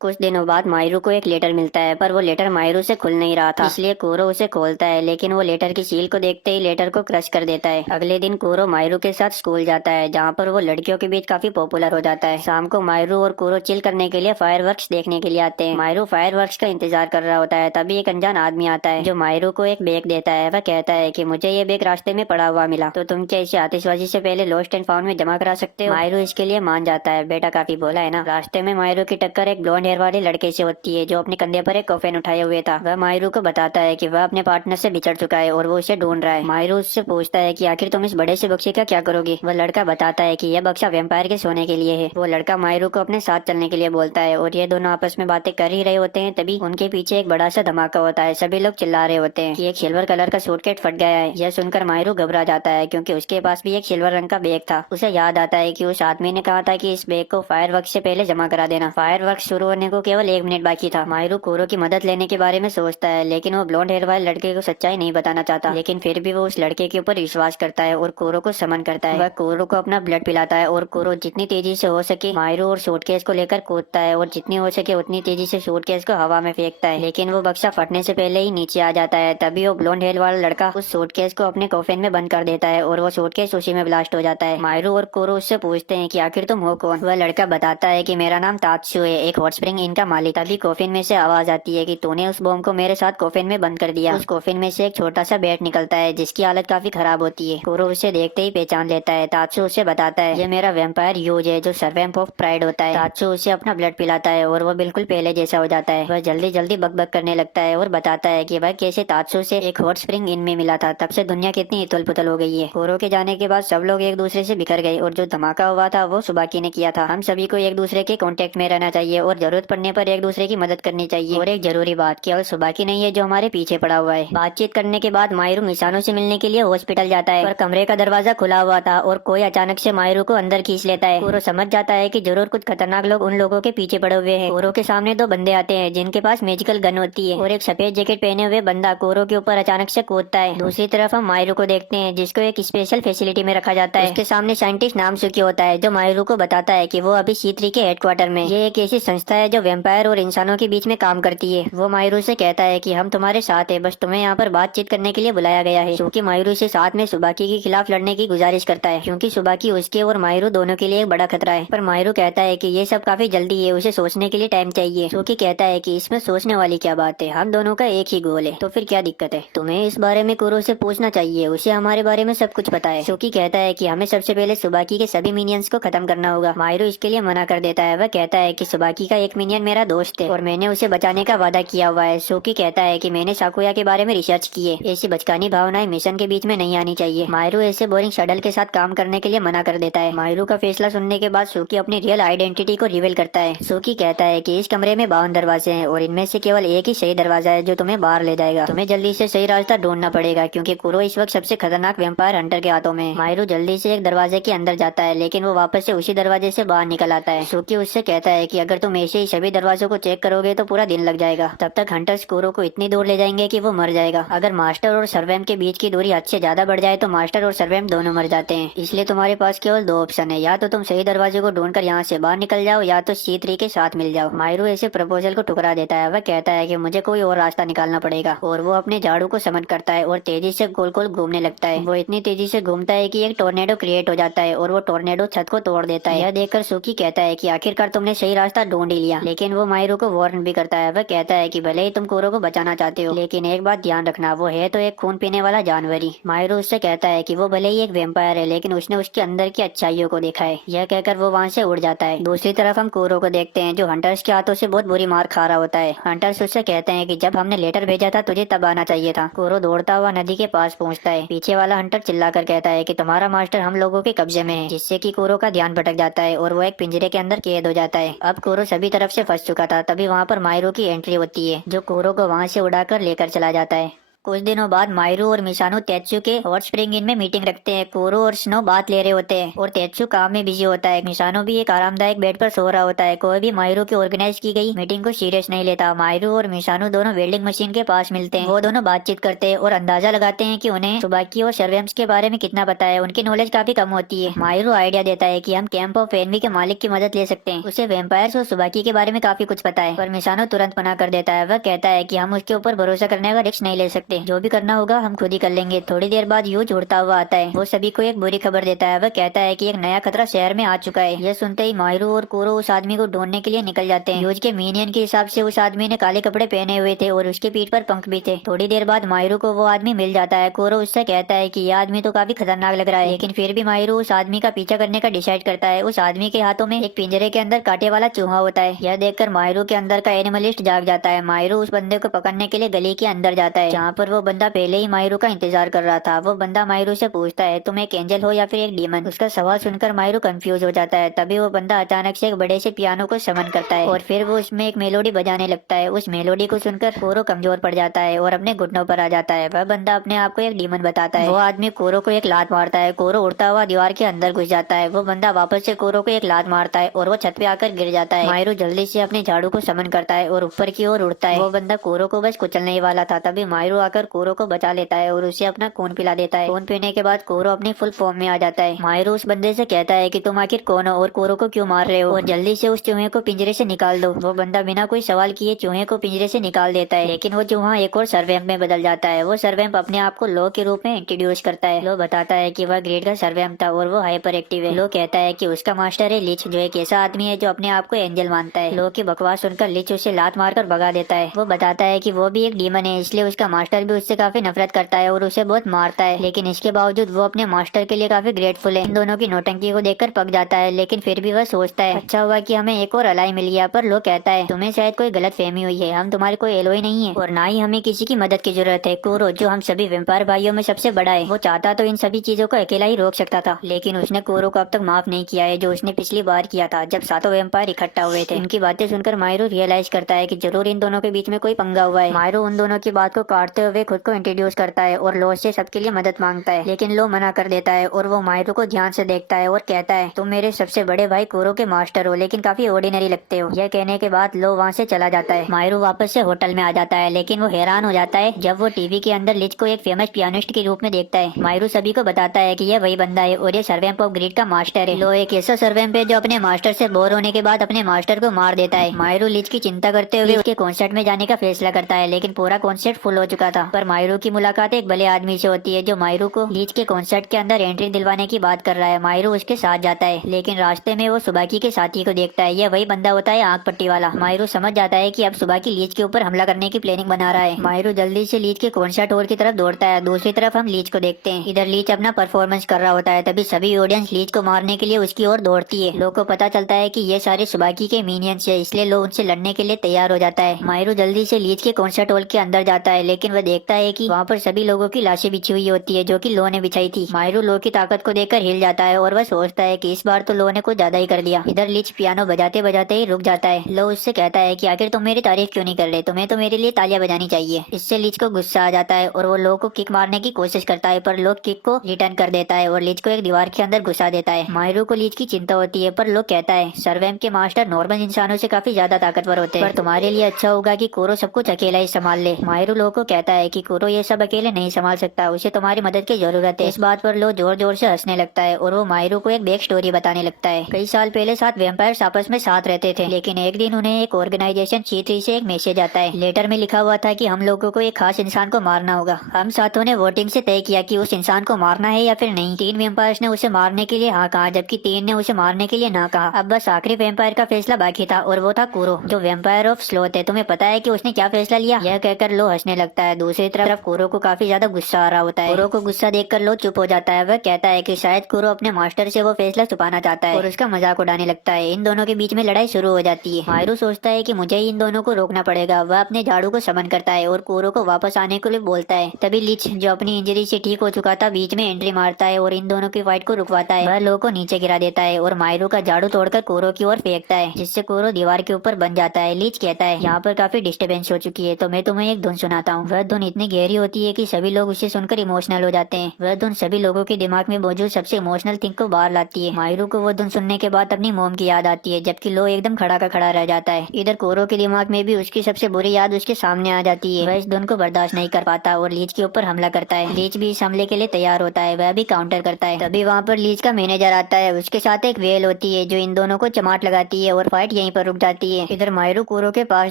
कुछ दिनों बाद माहिरो को एक लेटर मिलता है, पर वो लेटर माहिरो से खुल नहीं रहा था, इसलिए कोरो उसे खोलता है, लेकिन वो लेटर की सील को देखते ही लेटर को क्रश कर देता है। अगले दिन कोरो माहिरो के साथ स्कूल जाता है, जहाँ पर वो लड़कियों के बीच काफी पॉपुलर हो जाता है। शाम को माहिरो और कोरो चिल करने के लिए फायरवर्क्स देखने के लिए आते हैं। माहिरो फायरवर्क्स का इंतजार कर रहा होता है, तभी एक अनजान आदमी आता है जो माहिरो को एक बैग देता है। वह कहता है कि मुझे ये बैग रास्ते में पड़ा हुआ मिला, तो तुम क्या इसे आतिशबाजी से पहले लॉस्ट एंड फाउंड में जमा करा सकते हो। माहिरो इसके लिए मान जाता है, बेटा काफी बोला है ना। रास्ते में माहिरो की टक्कर एक ब्लॉन्ड हेयर वाले लड़के से होती है जो अपने कंधे पर एक कॉफिन उठाए हुए था। वह माहिरो को बताता है कि वह अपने पार्टनर से बिछड़ चुका है और वो उसे ढूंढ रहा है। माहिरो उससे पूछता है कि आखिर तुम इस बड़े से बक्से का क्या करोगे। वह लड़का बताता है कि यह बक्सा वैम्पायर के सोने के लिए है। वो लड़का माहिरो को अपने साथ चलने के लिए बोलता है और ये दोनों आपस में बातें कर ही रहे होते हैं, तभी उनके पीछे एक बड़ा सा धमाका होता है। सभी लोग चिल्ला रहे होते हैं कि एक सिल्वर कलर का सूटकेस फट गया है। यह सुनकर माहिरो घबरा जाता है, क्योंकि उसके पास भी एक सिल्वर रंग का बैग था। उसे याद आता है कि उस आदमी ने कहा था कि इस बैग को फायरवर्क्स से पहले जमा करा देना। फायरवर्क्स शुरू होने को केवल 1 मिनट बाकी था। माहिरो कोरो की मदद लेने के बारे में सोचता है, लेकिन वो ब्लॉन्ड हेयर वाले लड़के को सच्चाई नहीं बताना चाहता। लेकिन फिर भी वो उस लड़के के ऊपर विश्वास करता है और कोरो को समन करता है। वह कोरो को अपना ब्लड पिलाता है और कोरो जितनी तेजी से हो सके माहिरो और सूटकेस को लेकर कूदता है और जितनी हो सके उतनी तेजी से सूटकेस को हवा में फेंकता है, लेकिन वो बक्सा फटने से पहले ही नीचे आ जाता है। तभी वो ब्लॉन्ड हेयर वाला लड़का उस सूटकेस को अपने कॉफिन में बंद कर देता है और वो सूटकेस उसी में ब्लास्ट हो जाता है। माहिरो और कोरो उससे पूछते हैं कि आखिर तुम हो कौन। वह लड़का बताता है कि मेरा नाम तात्सु है, एक हॉट स्प्रिंग इन का मालिक। तभी कॉफिन में से आवाज आती है कि तूने उस बॉम्ब को मेरे साथ कॉफिन में बंद कर दिया। उस कॉफिन में से एक छोटा सा बैट निकलता है जिसकी हालत काफी खराब होती है। कोरो उसे देखते ही पहचान लेता है। तात्सु उसे बताता है ये मेरा वैम्पायर यूज है जो सर्वेंट ऑफ प्राइड होता है। तात्सु उसे अपना ब्लड पिलाता है और वो बिल्कुल पहले जैसा हो जाता है। वह जल्दी जल्दी बकबक करने लगता है और बताता है कि वह कैसे तात्सु से एक हॉट स्प्रिंग इन में मिला था। तब से दुनिया कितनी इतल पुतल हो गई है। कोरो के जाने के बाद सब लोग एक दूसरे से बिखर गए और जो धमाका हुआ था वो सुबाकी ने किया था। हम सभी को एक दूसरे के कांटेक्ट में रहना चाहिए और जरूरत पड़ने पर एक दूसरे की मदद करनी चाहिए। और एक जरूरी बात, केवल सुबाकी नहीं है जो हमारे पीछे पड़ा हुआ है। बातचीत करने के बाद माहिरो मिसानो से मिलने के लिए हॉस्पिटल जाता है, पर कमरे का दरवाजा खुला हुआ था और कोई अचानक से माहिरो को अंदर खींच लेता है। कोरो समझ जाता है कि जरूर कुछ खतरनाक लोग उन लोगों के पीछे पड़े हुए हैं। कोरो के सामने 2 बंदे आते हैं जिनके पास मैजिकल गन होती है और एक सफेद जैकेट पहने हुए बंदा कोरो के ऊपर अचानक से कूदता है। दूसरी तरफ हम माहिरो को देखते हैं जिसको एक स्पेशल फैसिलिटी में रखा जाता है। उसके सामने साइंटिस्ट नामसुकी होता है जो माहिरो को बताता है कि वो अभी C3 के हेडक्वार्टर में। ये एक ऐसी संस्था है जो वैम्पायर और इंसानों के बीच में काम करती है। वो माहिरो से कहता है कि हम तुम्हारे साथ है, बस तुम्हें यहाँ पर बातचीत करने के लिए बुलाया गया है। क्योंकि माहिरो से साथ में सुबाकी के खिलाफ लड़ने की गुजारिश करता है, क्योंकि सुबाकी उसके और माहिरो दोनों के लिए एक बड़ा खतरा है। पर माहिरो कहता है कि ये सब काफी जल्दी है, उसे सोचने के लिए टाइम चाहिए। सुकी कहता है कि इसमें सोचने वाली क्या बात है, हम दोनों का एक ही गोल है, तो फिर क्या दिक्कत है। तुम्हें इस बारे में कुरो से पूछना चाहिए, उसे हमारे बारे में सब कुछ पता है। सुकी कहता है कि हमें सबसे पहले सुबाकी के सभी मिनियंस को खत्म करना होगा। माहिरो इसके लिए मना कर देता है। वह कहता है कि सुबाकी का एक मिनियन मेरा दोस्त है और मैंने उसे बचाने का वादा किया हुआ है। सुकी कहता है कि मैंने साकुया के बारे में रिसर्च की है, ऐसी बचकानी भावनाएं मिशन के बीच में नहीं आनी चाहिए। माहिरो ऐसे बोरिंग शटल के साथ काम करने के लिए मना कर देता है। माहिरो का फैसला सुनने के बाद सुकी अपनी रियल आइडेंटिटी को रिवील करता है। सुकी कहता है कि इस कमरे में 52 दरवाजे हैं और इनमें से केवल एक ही सही दरवाजा है जो तुम्हें बाहर ले जाएगा। तुम्हें जल्दी से सही रास्ता ढूंढना पड़ेगा, क्योंकि कुरो इस वक्त सबसे खतरनाक वैम्पायर हंटर के हाथों में है। माहिरो जल्दी से एक दरवाजे के अंदर जाता है, लेकिन वो वापस से उसी दरवाजे से बाहर निकल आता है। सुकी उससे कहता है कि अगर तुम ऐसे ही सभी दरवाजों को चेक करोगे तो पूरा दिन लग जाएगा। तब तक हंटर्स कुरो को इतनी दूर ले जाएंगे कि वो मर जाएगा। अगर मास्टर और सर्वेम के बीच की दूरी हद से ज्यादा बढ़ जाए तो मास्टर और सर्वेम दोनों मर जाते हैं। इसलिए तुम्हारे पास केवल 2 ऑप्शन है, या तो तुम सही दरवाजे को ढूंढकर यहाँ से बाहर निकल जाओ या तो C3 के साथ मिल जाओ। माहिरो ऐसे प्रपोजल को ठुकरा देता है। वह कहता है कि मुझे कोई और रास्ता निकालना पड़ेगा और वो अपने झाड़ू को समन करता है और तेजी से गोल गोल घूमने लगता है। वो इतनी तेजी से घूमता है कि एक टोर्नेडो क्रिएट हो जाता है और वो टोर्नेडो छत को तोड़ देता है। यह देखकर सुकी कहता है कि आखिरकार तुमने सही रास्ता ढूंढ ही लिया। लिया, लेकिन वो मायरू को वार्न भी करता है। वह कहता है कि भले ही तुम कोरो को बचाना चाहते हो, लेकिन एक बात ध्यान रखना, वो है तो एक खून पीने वाला जानवर ही। मायरू उससे कहता है कि वो भले ही एक वेम्पायर है, लेकिन उसने उसके अंदर की अच्छाइयों को देखा है। यह कहकर वो वहाँ से उड़ जाता है। दूसरी तरफ हम कोरो को देखते हैं, जो हंटर्स के हाथों से बहुत बुरी मार खा रहा होता है। हंटर्स उससे कहते हैं कि जब हमने लेटर भेजा था तुझे तब आना चाहिए था। कोरो दौड़ता हुआ नदी के पास पहुँचता है। पीछे वाला हंटर चिल्लाकर कहता है कि तुम्हारा मास्टर हम लोगों के कब्जे में है, जिससे कि कोरो का ध्यान भटक जाता है और वो एक पिंजरे के अंदर कैद हो जाता है। अब कोरो सभी तरफ से फंस चुका था। तभी वहाँ पर मायरू की एंट्री होती है, जो कोरो को वहाँ से उड़ाकर लेकर चला जाता है। कुछ दिनों बाद मायरू और मिसानो तेत्सु के हॉट स्प्रिंग इन में मीटिंग रखते हैं। कोरो और स्नो बात ले रहे होते हैं और तेत्सु काम में बिजी होता है। मिसानो भी एक आरामदायक बेड पर सो रहा होता है। कोई भी मायरू की ऑर्गेनाइज की गई मीटिंग को सीरियस नहीं लेता। मायरू और मिसानो दोनों वेल्डिंग मशीन के पास मिलते हैं। वो दोनों बातचीत करते हैं और अंदाजा लगाते हैं कि उन्हें सुबाकी और सर्वेम्स के बारे में कितना पता है। उनकी नॉलेज काफी कम होती है। मायरू आइडिया देता है कि हम कैंप ऑफ एनवी के मालिक की मदद ले सकते हैं, उसे वेम्पायर्स और सुबाकी के बारे में काफी कुछ पता है। पर मिसानो तुरंत मना कर देता है। वह कहता है कि हम उसके ऊपर भरोसा करने का रिस्क नहीं ले सकते, जो भी करना होगा हम खुद ही कर लेंगे। थोड़ी देर बाद यूज उड़ता हुआ आता है। वो सभी को एक बुरी खबर देता है। वह कहता है कि एक नया खतरा शहर में आ चुका है। यह सुनते ही मायरू और कोरो उस आदमी को ढूंढने के लिए निकल जाते हैं। यूज के मीनियन के हिसाब से उस आदमी ने काले कपड़े पहने हुए थे और उसके पीठ पर पंख भी थे। थोड़ी देर बाद मायरू को वो आदमी मिल जाता है। कोरो उससे कहता है कि यह आदमी तो काफी खतरनाक लग रहा है, लेकिन फिर भी मायरू उस आदमी का पीछा करने का डिसाइड करता है। उस आदमी के हाथों में एक पिंजरे के अंदर कांटे वाला चूहा होता है। यह देखकर मायरू के अंदर का एनिमलिस्ट जाग जाता है। मायरू उस बंदे को पकड़ने के लिए गली के अंदर जाता है, जहाँ पर वो बंदा पहले ही मायरू का इंतजार कर रहा था। वो बंदा मायरू से पूछता है तुम एक एंजल हो या फिर एक डीमन। उसका सवाल सुनकर मायरू कंफ्यूज हो जाता है। तभी वो बंदा अचानक से एक बड़े से पियानो को समन करता है और फिर वो उसमें एक मेलोडी बजाने लगता है। उस मेलोडी को सुनकर कोरो कमजोर पड़ जाता है और अपने घुटनों पर आ जाता है। वह बंदा अपने आप को एक डीमन बताता है। वो आदमी कोरो को एक लात मारता है। कोरो उड़ता हुआ दीवार के अंदर घुस जाता है। वो बंदा वापस से कोरो को एक लात मारता है और वो छत पे आकर गिर जाता है। मायरू जल्दी से अपने झाड़ू को समन करता है और ऊपर की ओर उड़ता है। वो बंदा कोरो को बस कुचलने ही वाला था। तभी मायरू आकर कोरो को बचा लेता है और उसे अपना खून पिला देता है। खून पीने के बाद कोरो अपनी फुल फॉर्म में आ जाता है। मायरू उस बंदे से कहता है कि तुम आखिर कौन हो और कोरो को क्यों मार रहे हो, और जल्दी से उस चूहे को पिंजरे से निकाल दो। वो बंदा बिना कोई सवाल किए चूहे को पिंजरे से निकाल देता है, लेकिन वो चूहा एक और सर्वेम्प में बदल जाता है। वो सर्वेम्प अपने आप को लो के रूप में इंट्रोड्यूस करता है। लो बताता है कि वह ग्रेड का सर्वेम्प था और वो हाइपर एक्टिव है। लो कहता है कि उसका मास्टर है लिच, जो एक ऐसा आदमी है जो अपने आप को एंजल मानता है। लो की बकवास सुनकर लिच उसे लात मारकर भगा देता है। वो बताता है कि वो भी एक डीमन है, इसलिए उसका मास्टर भी उससे काफी नफरत करता है और उसे बहुत मारता है, लेकिन इसके बावजूद वो अपने मास्टर के लिए काफी ग्रेटफुल है। इन दोनों की नौटंकी को देखकर पक जाता है, लेकिन फिर भी वह सोचता है अच्छा हुआ कि हमें एक और अलाई मिल गया। पर लोग कहता है तुम्हें शायद कोई गलत फहमी हुई है, हम तुम्हारे कोई एलोई नहीं है और ना ही हमें किसी की मदद की जरूरत है। कोरो जो हम सभी वेम्पायर भाइयों में सबसे बड़ा है, वो चाहता तो इन सभी चीजों को अकेला ही रोक सकता था, लेकिन उसने कोरो को अब तक माफ नहीं किया है, जो उसने पिछली बार किया था जब सातों वेम्पायर इकट्ठा हुए थे। इनकी बातें सुनकर मायरू रियलाइज करता है कि जरूर इन दोनों के बीच में कोई पंगा हुआ है। मायरू उन दोनों की बात को काटते हुए खुद को इंट्रोड्यूस करता है और लो से सबके लिए मदद मांगता है, लेकिन लो मना कर देता है और वो मायरू को ध्यान से देखता है और कहता है तुम मेरे सबसे बड़े भाई कोरो के मास्टर हो, लेकिन काफी ऑर्डिनरी लगते हो। यह कहने के बाद लो वहाँ से चला जाता है। मायरू वापस से होटल में आ जाता है, लेकिन वो हैरान हो जाता है जब वो टीवी के अंदर लिच को एक फेमस पियानिस्ट के रूप में देखता है। मायरू सभी को बताता है कि यह वही बंदा है और ये सर्वेम्प ऑफ ग्रीड का मास्टर है। लो एक ऐसा सर्वेम्प है जो अपने मास्टर से बोर होने के बाद अपने मास्टर को मार देता है। मायरू लिच की चिंता करते हुए उसके कॉन्सर्ट में जाने का फैसला करता है, लेकिन पूरा कॉन्सर्ट फुल हो चुका था। पर मायरू की मुलाकात एक भले आदमी से होती है, जो मायरू को लिच के कॉन्सर्ट के अंदर एंट्री दिलवाने की बात कर रहा है। मायरू उसके साथ जाता है, लेकिन रास्ते में वो सुबाकी के साथी को देखता है। यह वही बंदा होता है आंख पट्टी वाला। मायरू समझ जाता है कि अब सुबाकी लीच के ऊपर हमला करने की प्लानिंग बना रहा है। मायरू जल्दी से लीच के कॉन्सर्ट हॉल की तरफ दौड़ता है। दूसरी तरफ हम लीच को देखते हैं। इधर लीच अपना परफॉर्मेंस कर रहा होता है, तभी सभी ऑडियंस लीच को मारने के लिए उसकी ओर दौड़ती है। लोग को पता चलता है कि ये सारे सुबाकी के मीनियंस है, इसलिए लोग उनसे लड़ने के लिए तैयार हो जाता है। मायरू जल्दी से लीच के कॉन्सर्ट हॉल के अंदर जाता है, लेकिन वह देखता है कि वहाँ पर सभी लोगों की लाशें बिछी हुई होती है, जो कि लो ने बिछाई थी। मायरू लो की ताकत को देखकर हिल जाता है और वह सोचता है कि इस बार तो लो ने कुछ ज्यादा ही कर दिया। इधर लिच पियानो बजाते बजाते ही रुक जाता है। लो उससे कहता है कि आखिर तुम मेरी तारीफ क्यों नहीं कर रहे, तुम्हें तो मेरे लिए तालियां बजानी चाहिए। इससे लिच को गुस्सा आ जाता है और वो लो को किक मारने की कोशिश करता है, पर लो किक को रिटर्न कर देता है और लिच को एक दीवार के अंदर घुसा देता है। मायरू को लिच की चिंता होती है, पर लो कहता है सर्वेम्प के मास्टर नॉर्मल इंसानों से काफी ज्यादा ताकतवर होते हैं, पर तुम्हारे लिए अच्छा होगा कि कोरो सब कुछ अकेला ही संभाल ले। मायरू लो को कहता कहता है कि कुरो ये सब अकेले नहीं संभाल सकता, उसे तुम्हारी मदद की जरूरत है। इस बात पर लो जोर जोर से हंसने लगता है और वो मायरू को एक बैक स्टोरी बताने लगता है। कई साल पहले 7 वेम्पायर्स आपस में साथ रहते थे, लेकिन एक दिन उन्हें एक ऑर्गेनाइजेशन C3 से एक मैसेज आता है। लेटर में लिखा हुआ था कि हम लोगों को एक खास इंसान को मारना होगा। हम साथों ने वोटिंग से तय किया कि उस इंसान को मारना है या फिर नहीं। 3 वेम्पायर्स ने उसे मारने के लिए हाँ कहा, जबकि 3 ने उसे मारने के लिए ना कहा। अब बस आखिरी वेम्पायर का फैसला बाकी था और वो था कुरो, जो वेम्पायर ऑफ स्लोथ है। तुम्हें पता है कि उसने क्या फैसला लिया? यह कहकर लो हंसने लगता है। दूसरी तरफ कुरो को काफी ज्यादा गुस्सा आ रहा होता है। कुरो को गुस्सा देखकर लो चुप हो जाता है। वह कहता है कि शायद कुरो अपने मास्टर से वो फैसला छुपाना चाहता है और उसका मजाक उड़ाने लगता है। इन दोनों के बीच में लड़ाई शुरू हो जाती है। मायरू सोचता है कि मुझे इन दोनों को रोकना पड़ेगा। वह अपने झाड़ू को समन करता है और कुरो को वापस आने के लिए बोलता है। तभी लीच, जो अपनी इंजरी से ठीक हो चुका था, बीच में एंट्री मारता है और इन दोनों की फाइट को रुकवाता है। वह लो को नीचे गिरा देता है और मायरू का झाड़ू तोड़कर कुरो की ओर फेंकता है, जिससे कुरो दीवार के ऊपर बन जाता है। लीच कहता है, यहाँ पर काफी डिस्टर्बेंस हो चुकी है, तो मैं तुम्हें एक धुन सुनाता हूँ। वह धुन इतनी गहरी होती है कि सभी लोग उसे सुनकर इमोशनल हो जाते हैं। वह धुन सभी लोगों के दिमाग में मौजूद सबसे इमोशनल थिंग को बाहर लाती है। मायरू को वो धुन सुनने के बाद अपनी मोम की याद आती है, जबकि लो एकदम खड़ा का खड़ा रह जाता है। इधर कुरो के दिमाग में भी उसकी सबसे बुरी याद उसके सामने आ जाती है। वह इस धुन को बर्दाश्त नहीं कर पाता और लीच के ऊपर हमला करता है। लीच भी इस हमले के लिए तैयार होता है, वह भी काउंटर करता है। तभी वहाँ पर लीच का मैनेजर आता है। उसके साथ एक वेल होती है जो इन दोनों को चमाट लगाती है और फाइट यहीं पर रुक जाती है। इधर मायरू कुरो के पास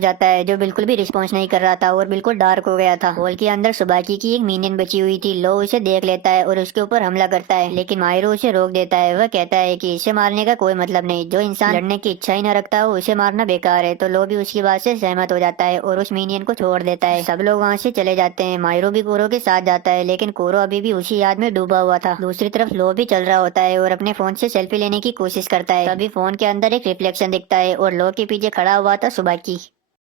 जाता है, जो बिल्कुल भी रिस्पॉन्स नहीं कर रहा था और बिल्कुल डार्क हो गया था। हॉल के अंदर सुबाकी की एक मिनियन बची हुई थी। लो उसे देख लेता है और उसके ऊपर हमला करता है, लेकिन मायरू उसे रोक देता है। वह कहता है कि इसे मारने का कोई मतलब नहीं, जो इंसान लड़ने की इच्छा ही न रखता हो उसे मारना बेकार है। तो लो भी उसकी बात से सहमत हो जाता है और उस मिनियन को छोड़ देता है। सब लोग वहाँ से चले जाते हैं। मायरू भी कुरो के साथ जाता है, लेकिन कुरो अभी भी उसी याद में डूबा हुआ था। दूसरी तरफ लो भी चल रहा होता है और अपने फोन से सेल्फी लेने की कोशिश करता है। तभी फोन के अंदर एक रिफ्लेक्शन दिखता है और लो के पीछे खड़ा हुआ था सुबाकी।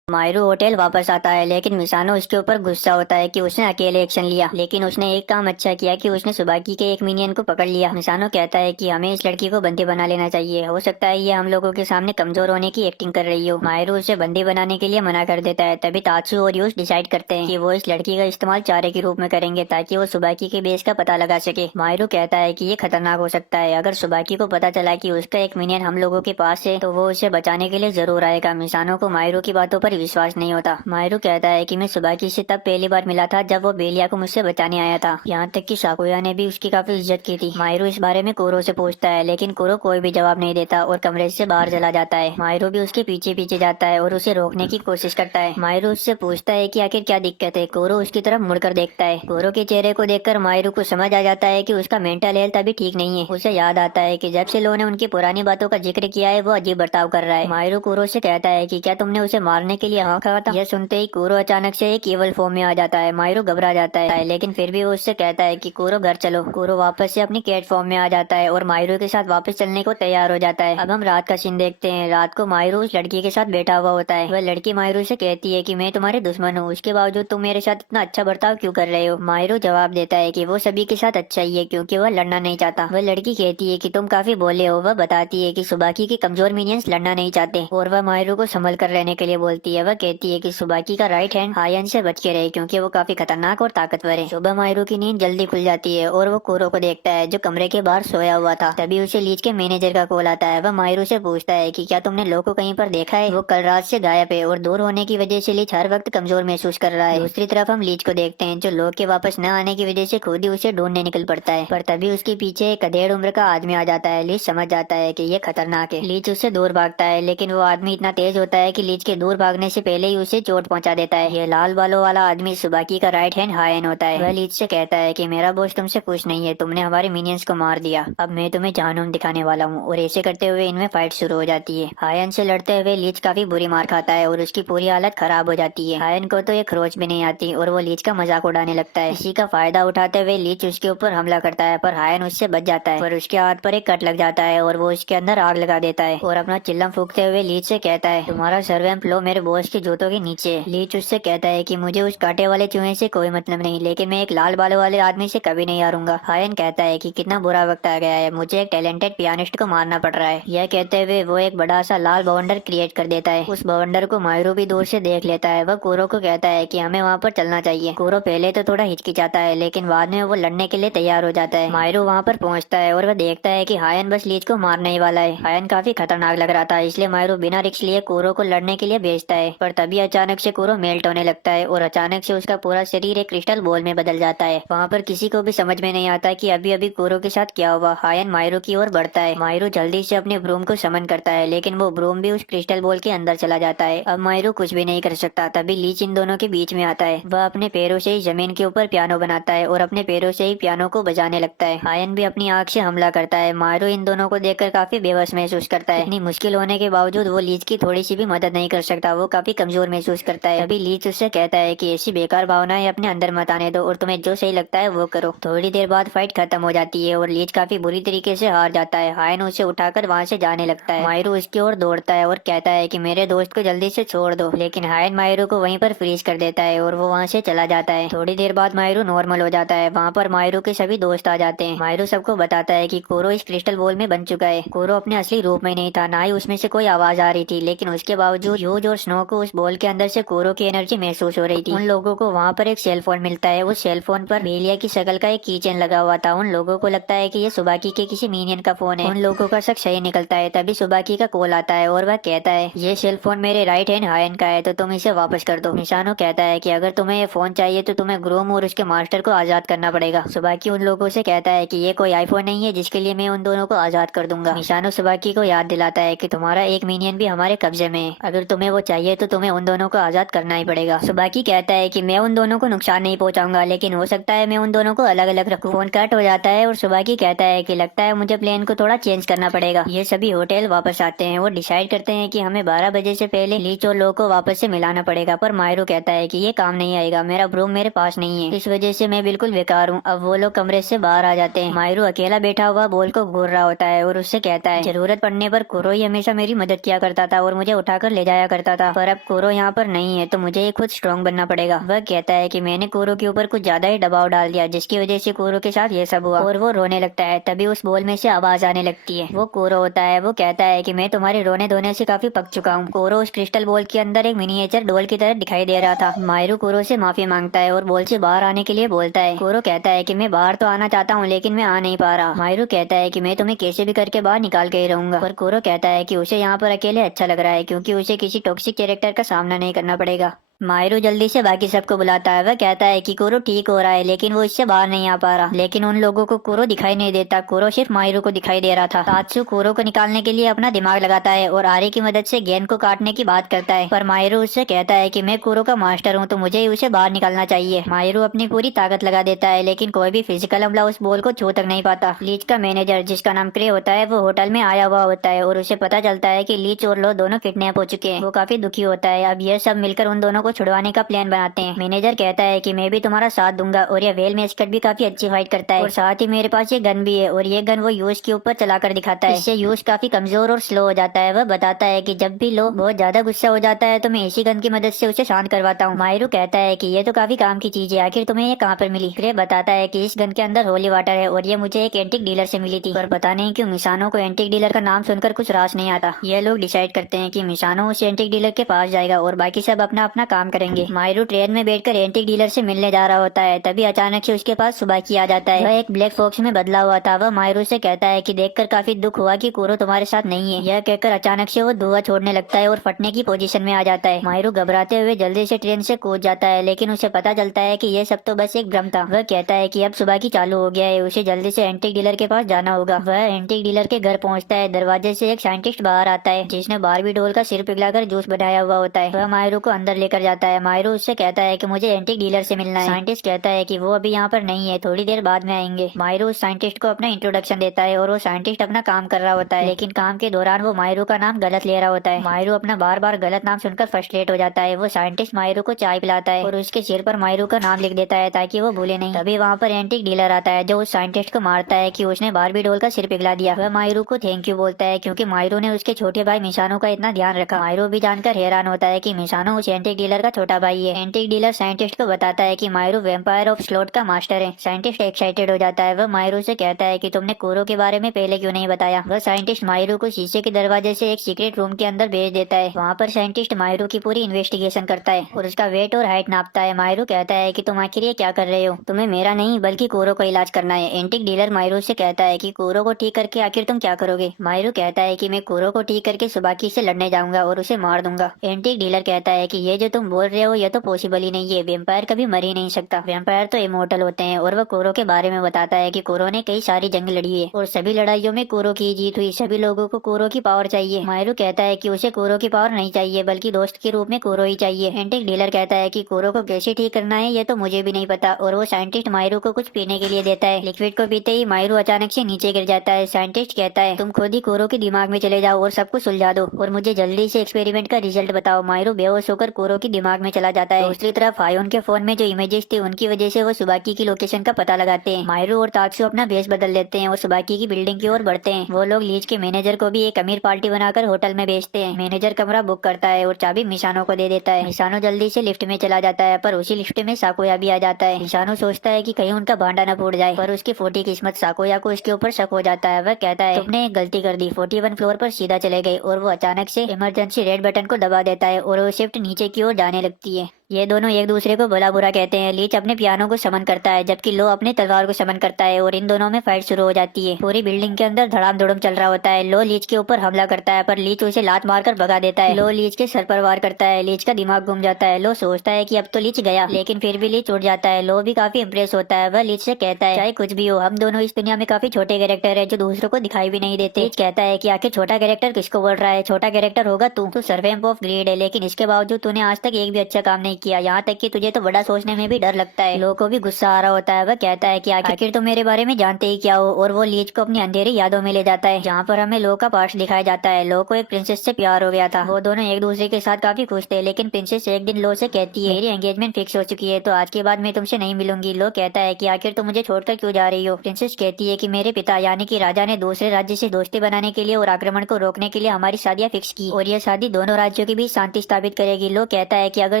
मायरू होटल वापस आता है, लेकिन मिसानो उसके ऊपर गुस्सा होता है कि उसने अकेले एक्शन लिया, लेकिन उसने एक काम अच्छा किया कि उसने सुबाकी के एक मिनियन को पकड़ लिया। मिसानो कहता है कि हमें इस लड़की को बंदी बना लेना चाहिए, हो सकता है ये हम लोगों के सामने कमजोर होने की एक्टिंग कर रही हो। मायरू उसे बंदी बनाने के लिए मना कर देता है। तभी तात्सु और यूस डिसाइड करते हैं कि वो इस लड़की का इस्तेमाल चारे के रूप में करेंगे ताकि वो सुबाकी के बेस का पता लगा सके। मायरू कहता है कि ये खतरनाक हो सकता है, अगर सुबाकी को पता चला कि उसका एक मिनियन हम लोगों के पास है तो वो उसे बचाने के लिए जरूर आएगा। मिसानो को मायरू की बातों पर विश्वास नहीं होता। मायरू कहता है कि मैं सुबाकी से तब पहली बार मिला था जब वो बेलिया को मुझसे बचाने आया था, यहाँ तक कि साकुया ने भी उसकी काफी इज्जत की थी। मायरू इस बारे में कुरो से पूछता है, लेकिन कुरो कोई भी जवाब नहीं देता और कमरे से बाहर चला जाता है। मायरू भी उसके पीछे पीछे जाता है और उसे रोकने की कोशिश करता है। मायरू उससे पूछता है कि आखिर क्या दिक्कत है। कुरो उसकी तरफ मुड़कर देखता है। कुरो के चेहरे को देखकर मायरू को समझ आ जाता है कि उसका मेंटल हेल्थ अभी ठीक नहीं है। उसे याद आता है कि जब से लो ने उनकी पुरानी बातों का जिक्र किया है वो अजीब बर्ताव कर रहा है। मायरू कुरो से कहता है कि क्या तुमने उसे मारने के लिए हाँ कहा था। सुनते ही कुरो अचानक से एक ईवल फॉर्म में आ जाता है। मायरू घबरा जाता है, लेकिन फिर भी वो उससे कहता है कि कुरो घर चलो। कुरो वापस से अपनी कैट फॉर्म में आ जाता है और मायरू के साथ वापस चलने को तैयार हो जाता है। अब हम रात का सीन देखते हैं। रात को मायरू उस लड़की के साथ बैठा हुआ होता है। वह लड़की मायरू से कहती है कि मैं तुम्हारे दुश्मन हूँ, उसके बावजूद तुम मेरे साथ इतना अच्छा बर्ताव क्यों कर रहे हो। मायरू जवाब देता है कि वो सभी के साथ अच्छा ही है क्योंकि वह लड़ना नहीं चाहता। वह लड़की कहती है कि तुम काफी बोले हो। वह बताती है कि सुबाकी के कमजोर मिनियंस लड़ना नहीं चाहते और वह मायरू को संभल कर रहने के लिए बोलती है। वह कहती है कि सुबाकी का राइट हैंड हायन से बच के रहे क्योंकि वो काफी खतरनाक और ताकतवर है। सुबह मायरू की नींद जल्दी खुल जाती है और वो कुरो को देखता है जो कमरे के बाहर सोया हुआ था। तभी उसे लीच के मैनेजर का कॉल आता है। वह मायरू से पूछता है कि क्या तुमने लो को कहीं पर देखा है। वो कल रात से गायब है और दूर होने की वजह से लीच हर वक्त कमजोर महसूस कर रहा है। दूसरी तरफ हम लीच को देखते हैं जो लो के वापस न आने की वजह से खुद ही उसे ढूंढने निकल पड़ता है, पर तभी उसके पीछे एक अधेड़ उम्र का आदमी आ जाता है। लीच समझ जाता है कि ये खतरनाक है। लीच उससे दूर भागता है, लेकिन वो आदमी इतना तेज होता है कि लीच के दूर भागने से पहले ही उसे चोट पहुंचा देता है। ये लाल बालों वाला आदमी सुबाकी का राइट हैंड हायन होता है। वह लीच से कहता है कि मेरा बॉस तुमसे खुश नहीं है, तुमने हमारे मिनियंस को मार दिया, अब मैं तुम्हें जानून दिखाने वाला हूँ। और ऐसे करते हुए इनमें फाइट शुरू हो जाती है। हायन से लड़ते हुए लीच काफी बुरी मार खाता है और उसकी पूरी हालत खराब हो जाती है। हायन को तो एक खरोच भी नहीं आती और वो लीच का मजाक उड़ाने लगता है। इसी का फायदा उठाते हुए लीच उसके ऊपर हमला करता है, पर हायन उससे बच जाता है। पर उसके हाथ पर एक कट लग जाता है और वो उसके अंदर आग लगा देता है और अपना चिल्लम फूकते हुए लीच से कहता है तुम्हारा सर्वेंट लो मेरे बॉस के जूतों के नीचे। लीच उससे कहता है कि मुझे उस कांटे वाले चूहे से कोई मतलब नहीं, लेकिन मैं एक लाल बालों वाले आदमी से कभी नहीं हारूंगा। हायन कहता है कि कितना बुरा वक्त आ गया है, मुझे एक टैलेंटेड पियानिस्ट को मारना पड़ रहा है। यह कहते हुए वो एक बड़ा सा लाल बवंडर क्रिएट कर देता है। उस बवंडर को मायरू भी दूर से देख लेता है। वह कुरो को कहता है कि हमें वहाँ पर चलना चाहिए। कुरो पहले तो थोड़ा हिचकिचाता है, लेकिन बाद में वो लड़ने के लिए तैयार हो जाता है। मायरू वहाँ पर पहुँचता है और वह देखता है कि हायन बस लीच को मारने ही वाला है। हायन काफी खतरनाक लग रहा था, इसलिए मायरू बिना रिस्क लिए कुरो को लड़ने के लिए भेजता है, पर तभी अचानक से कुरो मेल्ट होने लगता है और अचानक से उसका पूरा शरीर एक क्रिस्टल बॉल में बदल जाता है। वहाँ पर किसी को भी समझ में नहीं आता कि अभी अभी कुरो के साथ क्या हुआ। हायन मायरो की ओर बढ़ता है। मायरो जल्दी से अपने ब्रूम को समन करता है, लेकिन वो ब्रूम भी उस क्रिस्टल बॉल के अंदर चला जाता है। अब मायरो कुछ भी नहीं कर सकता। तभी लीच इन दोनों के बीच में आता है। वह अपने पैरों से ही जमीन के ऊपर पियानो बनाता है और अपने पैरों से ही पियानो को बजाने लगता है। हायन भी अपनी आंख से हमला करता है। मायरो इन दोनों को देखकर काफी बेबस महसूस करता है। इतनी मुश्किल होने के बावजूद वो लीच की थोड़ी सी भी मदद नहीं कर सकता। वो काफी कमजोर महसूस करता है। अभी लीच उससे कहता है कि ऐसी बेकार भावनाएं अपने अंदर मत आने दो और तुम्हें जो सही लगता है वो करो। थोड़ी देर बाद फाइट खत्म हो जाती है और लीच काफी बुरी तरीके से हार जाता है। हायन उसे उठाकर वहाँ से जाने लगता है। मायरो उसकी ओर दौड़ता है और कहता है कि मेरे दोस्त को जल्दी से छोड़ दो, लेकिन हायन मायरो को वहीं पर फ्रीज कर देता है और वो वहाँ से चला जाता है। थोड़ी देर बाद मायरो नॉर्मल हो जाता है। वहाँ पर मायरो के सभी दोस्त आ जाते हैं। मायरो सबको बताता है कि कोरो इस क्रिस्टल बॉल में बन चुका है। कोरो अपने असली रूप में नहीं था, ना ही उसमें से कोई आवाज आ रही थी, लेकिन उसके बावजूद ह्यूज और स्नो को उस बॉल के अंदर से कोरो की एनर्जी महसूस हो रही थी। उन लोगों को वहाँ पर एक सेल फोन मिलता है। उस सेल फोन पर बेलिया की शक्ल का एक कीचेन लगा हुआ था। उन लोगों को लगता है कि ये सुबाकी के किसी मीनियन का फोन है। उन लोगों का शक सही निकलता है। तभी सुबाकी का कॉल आता है और वह कहता है ये सेल फोन मेरे राइट हैंड हायन का है, तो तुम इसे वापस कर दो। मिसानो कहता है कि अगर तुम्हें ये फोन चाहिए तो तुम्हें ग्रोम और उसके मास्टर को आजाद करना पड़ेगा। सुबाकी उन लोगों से कहता है कि ये कोई आईफोन नहीं है जिसके लिए मैं उन दोनों को आजाद कर दूंगा। मिसानो सुबाकी को याद दिलाता है कि तुम्हारा एक मीनियन भी हमारे कब्जे में है। अगर तुम्हें वो चाहिए तो तुम्हें उन दोनों को आजाद करना ही पड़ेगा। सुबाकी कहता है कि मैं उन दोनों को नुकसान नहीं पहुंचाऊंगा, लेकिन हो सकता है मैं उन दोनों को अलग अलग रखूं। फोन कट हो जाता है और सुबाकी कहता है कि लगता है मुझे प्लान को थोड़ा चेंज करना पड़ेगा। ये सभी होटल वापस आते हैं। वो डिसाइड करते हैं कि हमें 12 बजे से पहले लीच और लो को वापस से मिलाना पड़ेगा, पर मायरो कहता है कि ये काम नहीं आएगा, मेरा ब्रूम मेरे पास नहीं है, इस वजह से मैं बिल्कुल बेकार हूँ। अब वो लोग कमरे से बाहर आ जाते हैं। मायरो अकेला बैठा हुआ बॉल को घूर रहा होता है और उससे कहता है जरूरत पड़ने पर कुरो ही हमेशा मेरी मदद किया करता था और मुझे उठाकर ले जाया करता था, पर अब कुरो यहाँ पर नहीं है तो मुझे खुद स्ट्रॉन्ग बनना पड़ेगा। वह कहता है कि मैंने कुरो के ऊपर कुछ ज्यादा ही दबाव डाल दिया, जिसकी वजह से कुरो के साथ ये सब हुआ, और वो रोने लगता है। तभी उस बॉल में से आवाज आने लगती है। वो कुरो होता है। वो कहता है कि मैं तुम्हारे रोने धोने से काफी पक चुका हूँ। कुरो उस क्रिस्टल बॉल के अंदर एक मिनिएचर डॉल की तरह दिखाई दे रहा था। मायरू कुरो से माफी मांगता है और बॉल से बाहर आने के लिए बोलता है। कुरो कहता है कि मैं बाहर तो आना चाहता हूँ, लेकिन मैं आ नहीं पा रहा। मायरू कहता है कि मैं तुम्हें कैसे भी करके बाहर निकाल के ही रहूंगा, पर कुरो कहता है कि उसे यहाँ पर अकेले अच्छा लग रहा है, क्योंकि उसे किसी टॉक्सिक कैरेक्टर का सामना नहीं करना पड़ेगा। मायरू जल्दी से बाकी सबको बुलाता है। वह कहता है कि कुरो ठीक हो रहा है, लेकिन वो इससे बाहर नहीं आ पा रहा। लेकिन उन लोगों को कुरो दिखाई नहीं देता। कुरो सिर्फ मायरू को दिखाई दे रहा था। तात्सु कुरो को निकालने के लिए अपना दिमाग लगाता है और आरे की मदद से गेंद को काटने की बात करता है, पर मायरू उससे कहता है कि मैं कुरो का मास्टर हूँ, तो मुझे उसे बाहर निकालना चाहिए। मायरू अपनी पूरी ताकत लगा देता है, लेकिन कोई भी फिजिकल हमला उस बॉल को छू तक नहीं पाता। लीच का मैनेजर, जिसका नाम क्रे होता है, वो होटल में आया हुआ होता है और उसे पता चलता है कि लीच और लो दोनों किडनैप हो चुके हैं। वो काफी दुखी होता है। अब ये सब मिलकर उन दोनों को छुड़वाने का प्लान बनाते हैं। मैनेजर कहता है कि मैं भी तुम्हारा साथ दूंगा, और ये वेल मेस्कट भी काफी अच्छी फाइट करता है, और साथ ही मेरे पास ये गन भी है, और ये गन वो यूज के ऊपर चलाकर दिखाता है। इससे यूज काफी कमजोर और स्लो हो जाता है। वह बताता है कि जब भी लो बहुत ज्यादा गुस्सा हो जाता है तो मैं इसी गन की मदद से उसे शांत करवाता हूँ। मायरू कहता है कि ये तो काफी काम की चीज है, आखिर तुम्हें ये कहाँ पर मिली? ग्रे बताता है कि इस गन के अंदर होली वाटर है और ये मुझे एक एंटीक डीलर से मिली थी, पर पता नहीं क्यों मिसानो को एंटीक डीलर का नाम सुनकर कुछ रास नहीं आता। ये लोग डिसाइड करते हैं कि मिसानो उस एंटीक डीलर के पास जाएगा और बाकी सब अपना अपना काम करेंगे। मायरू ट्रेन में बैठकर एंटीक डीलर से मिलने जा रहा होता है। तभी अचानक से उसके पास सुबाकी आ जाता है। वह एक ब्लैक फॉक्स में बदला हुआ था। वह मायरू से कहता है कि देखकर काफी दुख हुआ कि कुरो तुम्हारे साथ नहीं है। यह कहकर अचानक से वो धुआं छोड़ने लगता है और फटने की पोजीशन में आ जाता है। मायरू घबराते हुए जल्दी से ट्रेन से कूद जाता है, लेकिन उसे पता चलता है कि ये सब तो बस एक भ्रम था। वह कहता है कि अब सुबाकी चालू हो गया है, उसे जल्दी से एंटीक डीलर के पास जाना होगा। वह एंटीक डीलर के घर पहुँचता है। दरवाजे से एक साइंटिस्ट बाहर आता है, जिसने बारबी डॉल का सिर पिघलाकर जूस बनाया हुआ होता है। वह मायरू को अंदर लेकर जाता है। मायरू उससे कहता है कि मुझे एंटीक डीलर से मिलना है। साइंटिस्ट कहता है कि वो अभी यहाँ पर नहीं है, थोड़ी देर बाद में आएंगे। मायरू उस साइंटिस्ट को अपना इंट्रोडक्शन देता है और वो साइंटिस्ट अपना काम कर रहा होता है, लेकिन काम के दौरान वो मायरू का नाम गलत ले रहा होता है। मायरू अपना बार बार गलत नाम सुनकर फ्रस्ट्रेट हो जाता है। वो साइंटिस्ट मायरू को चाय पिलाता है और उसके सिर पर मायरू का नाम लिख देता है ताकि वो भूले नहीं। तभी वहाँ पर एंटीक डीलर आता है, जो उस साइंटिस्ट को मारता है कि उसने बारबी डॉल का सिर पिघला दिया। वह मायरू को थैंक यू बोलता है, क्योंकि मायरू ने उसके छोटे भाई मिसानो का इतना ध्यान रखा। मायरू भी जानकर हैरान होता है कि मिसानो उस एंटीक डीलर डीलर का छोटा भाई है। एंटीक डीलर साइंटिस्ट को बताता है कि मायरू वेम्पायर ऑफ स्लोट का मास्टर है। साइंटिस्ट एक्साइटेड हो जाता है। वह मायरू से कहता है कि तुमने कोरो के बारे में पहले क्यों नहीं बताया। वह साइंटिस्ट मायरू को शीशे के दरवाजे से एक सीक्रेट रूम के अंदर भेज देता है। वहाँ पर साइंटिस्ट मायरू की पूरी इन्वेस्टिगेशन करता है और उसका वेट और हाइट नापता है। मायरू कहता है कि तुम आखिर ये क्या कर रहे हो, तुम्हें मेरा नहीं बल्कि कोरो का इलाज करना है। एंटीक डीलर मायरू से कहता है कि कोरो को ठीक करके आखिर तुम क्या करोगे। मायरू कहता है कि मैं कोरो को ठीक करके सुबाकी से लड़ने जाऊंगा और उसे मार दूंगा। एंटीक डीलर कहता है कि ये जो तुम बोल रहे हो ये तो पॉसिबल ही नहीं है, वेम्पायर कभी मर ही नहीं सकता, वेम्पायर तो इमोर्टल होते हैं। और वह कोरो के बारे में बताता है कि कोरो ने कई सारी जंग लड़ी है और सभी लड़ाइयों में कोरो की जीत हुई। सभी लोगों को कोरो की पावर चाहिए। मायरू कहता है कि उसे कोरो की पावर नहीं चाहिए बल्कि दोस्त के रूप में कोरो ही चाहिए। एंटीक डीलर कहता है कि कोरो को कैसे ठीक करना है ये तो मुझे भी नहीं पता। और वो साइंटिस्ट मायरू को कुछ पीने के लिए देता है। लिक्विड को पीते ही मायरू अचानक से नीचे गिर जाता है। साइंटिस्ट कहता है तुम खुद ही कोरो के दिमाग में चले जाओ और सब कुछ सुलझा दो और मुझे जल्दी से एक्सपेरिमेंट का रिजल्ट बताओ। मायरू बेहोश होकर कोरो के दिमाग में चला जाता है। दूसरी तरफ आयोन के फोन में जो इमेजेस थे उनकी वजह से वो सुबाकी की लोकेशन का पता लगाते हैं। मायरू और तात्सु अपना भेष बदल लेते हैं और सुबाकी की बिल्डिंग की ओर बढ़ते हैं। वो लोग लीच के मैनेजर को भी एक अमीर पार्टी बनाकर होटल में भेजते हैं। मैनेजर कमरा बुक करता है और चाबी मिसानो को दे देता है। मिसानो जल्दी से लिफ्ट में चला जाता है पर उसी लिफ्ट में साकोया भी आ जाता है। मिसानो सोचता है कि कहीं उनका भांडा न फूट जाए पर उसकी फोटी किस्मत साकोया को उसके ऊपर शक हो जाता है। वह कहता है तुमने एक गलती कर दी, 41 फ्लोर पर सीधा चले गए। और वो अचानक से इमरजेंसी रेड बटन को दबा देता है और वो शिफ्ट नीचे की ओर जाने लगती है। ये दोनों एक दूसरे को भला बुरा कहते हैं। लीच अपने पियानो को समन करता है जबकि लो अपने तलवार को समन करता है और इन दोनों में फाइट शुरू हो जाती है। पूरी बिल्डिंग के अंदर धड़ाम धुड़म चल रहा होता है। लो लीच के ऊपर हमला करता है पर लीच उसे लात मारकर भगा देता है। लो लीच के सर पर वार करता है। लीच का दिमाग घूम जाता है। लो सोचता है कि अब तो लीच गया लेकिन फिर भी लीच उड़ जाता है। लो भी काफी इम्प्रेस होता है। वह लीच से कहता है चाहे कुछ भी हो हम दोनों इस दुनिया में काफी छोटे कैरेक्टर है जो दूसरों को दिखाई भी नहीं देते। लीच कहता है कि आखिर छोटा कैरेक्टर किसको बोल रहा है, छोटा कैरेक्टर होगा तू सर्वेंट ऑफ ग्रीड है लेकिन इसके बावजूद तूने आज तक एक भी अच्छा काम नहीं किया, यहाँ तक कि तुझे तो बड़ा सोचने में भी डर लगता है। लो को भी गुस्सा आ रहा होता है। वह कहता है कि आखिर तुम मेरे बारे में जानते ही क्या हो। और वो लीच को अपनी अंधेरी यादों में ले जाता है जहाँ पर हमें लो का पास्ट दिखाया जाता है। लो को एक प्रिंसेस से प्यार हो गया था। वो दोनों एक दूसरे के साथ काफी खुश थे लेकिन प्रिंसेस एक दिन लो से कहती है मेरी एंगेजमेंट फिक्स हो चुकी है तो आज के बाद मैं तुमसे नहीं मिलूंगी। लो कहता है कि आखिर तुम मुझे छोड़कर क्यों जा रही हो। प्रिंसेस कहती है कि मेरे पिता यानी कि राजा ने दूसरे राज्य से दोस्ती बनाने के लिए और आक्रमण को रोकने के लिए हमारी शादियां फिक्स की और यह शादी दोनों राज्यों के बीच शांति स्थापित करेगी। लो कहता है कि अगर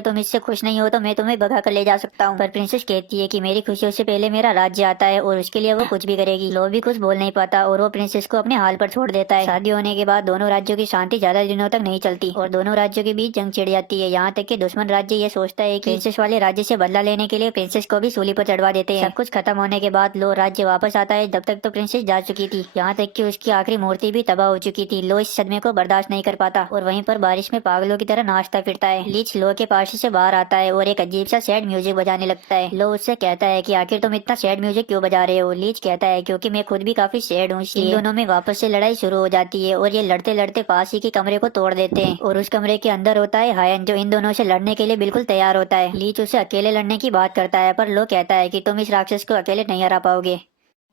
तुम इससे खुश नहीं हो तो मैं तुम्हें भगा कर ले जा सकता हूँ। पर प्रिंसेस कहती है कि मेरी खुशियों से पहले मेरा राज्य आता है और उसके लिए वो कुछ भी करेगी। लो भी कुछ बोल नहीं पाता और वो प्रिंसेस को अपने हाल पर छोड़ देता है। शादी होने के बाद दोनों राज्यों की शांति ज्यादा दिनों तक नहीं चलती और दोनों राज्यों के बीच जंग छिड़ जाती है। यहाँ तक कि दुश्मन राज्य ये सोचता है कि प्रिंसेस वाले राज्य से बदला लेने के लिए प्रिंसेस को भी सूली पर चढ़वा देते हैं। सब कुछ खत्म होने के बाद लो राज्य वापस आता है। जब तक तो प्रिंसेस जा चुकी थी, यहाँ तक कि उसकी आखिरी मूर्ति भी तबाह हो चुकी थी। लो इस सदमे को बर्दाश्त नहीं कर पाता और वहीं पर बारिश में पागलों की तरह नाचता फिरता है। लीच लो के पास से बाहर आता है और एक अजीब सा सैड म्यूजिक बजाने लगता है। लो उससे कहता है कि आखिर तुम इतना सैड म्यूजिक क्यों बजा रहे हो। लीच कहता है क्योंकि मैं खुद भी काफी सैड हूँ। इन दोनों में वापस से लड़ाई शुरू हो जाती है और ये लड़ते लड़ते पास ही के कमरे को तोड़ देते हैं और उस कमरे के अंदर होता है हायन जो इन दोनों से लड़ने के लिए बिल्कुल तैयार होता है। लीच उसे अकेले लड़ने की बात करता है पर लो कहता है कि तुम इस राक्षस को अकेले नहीं हरा पाओगे।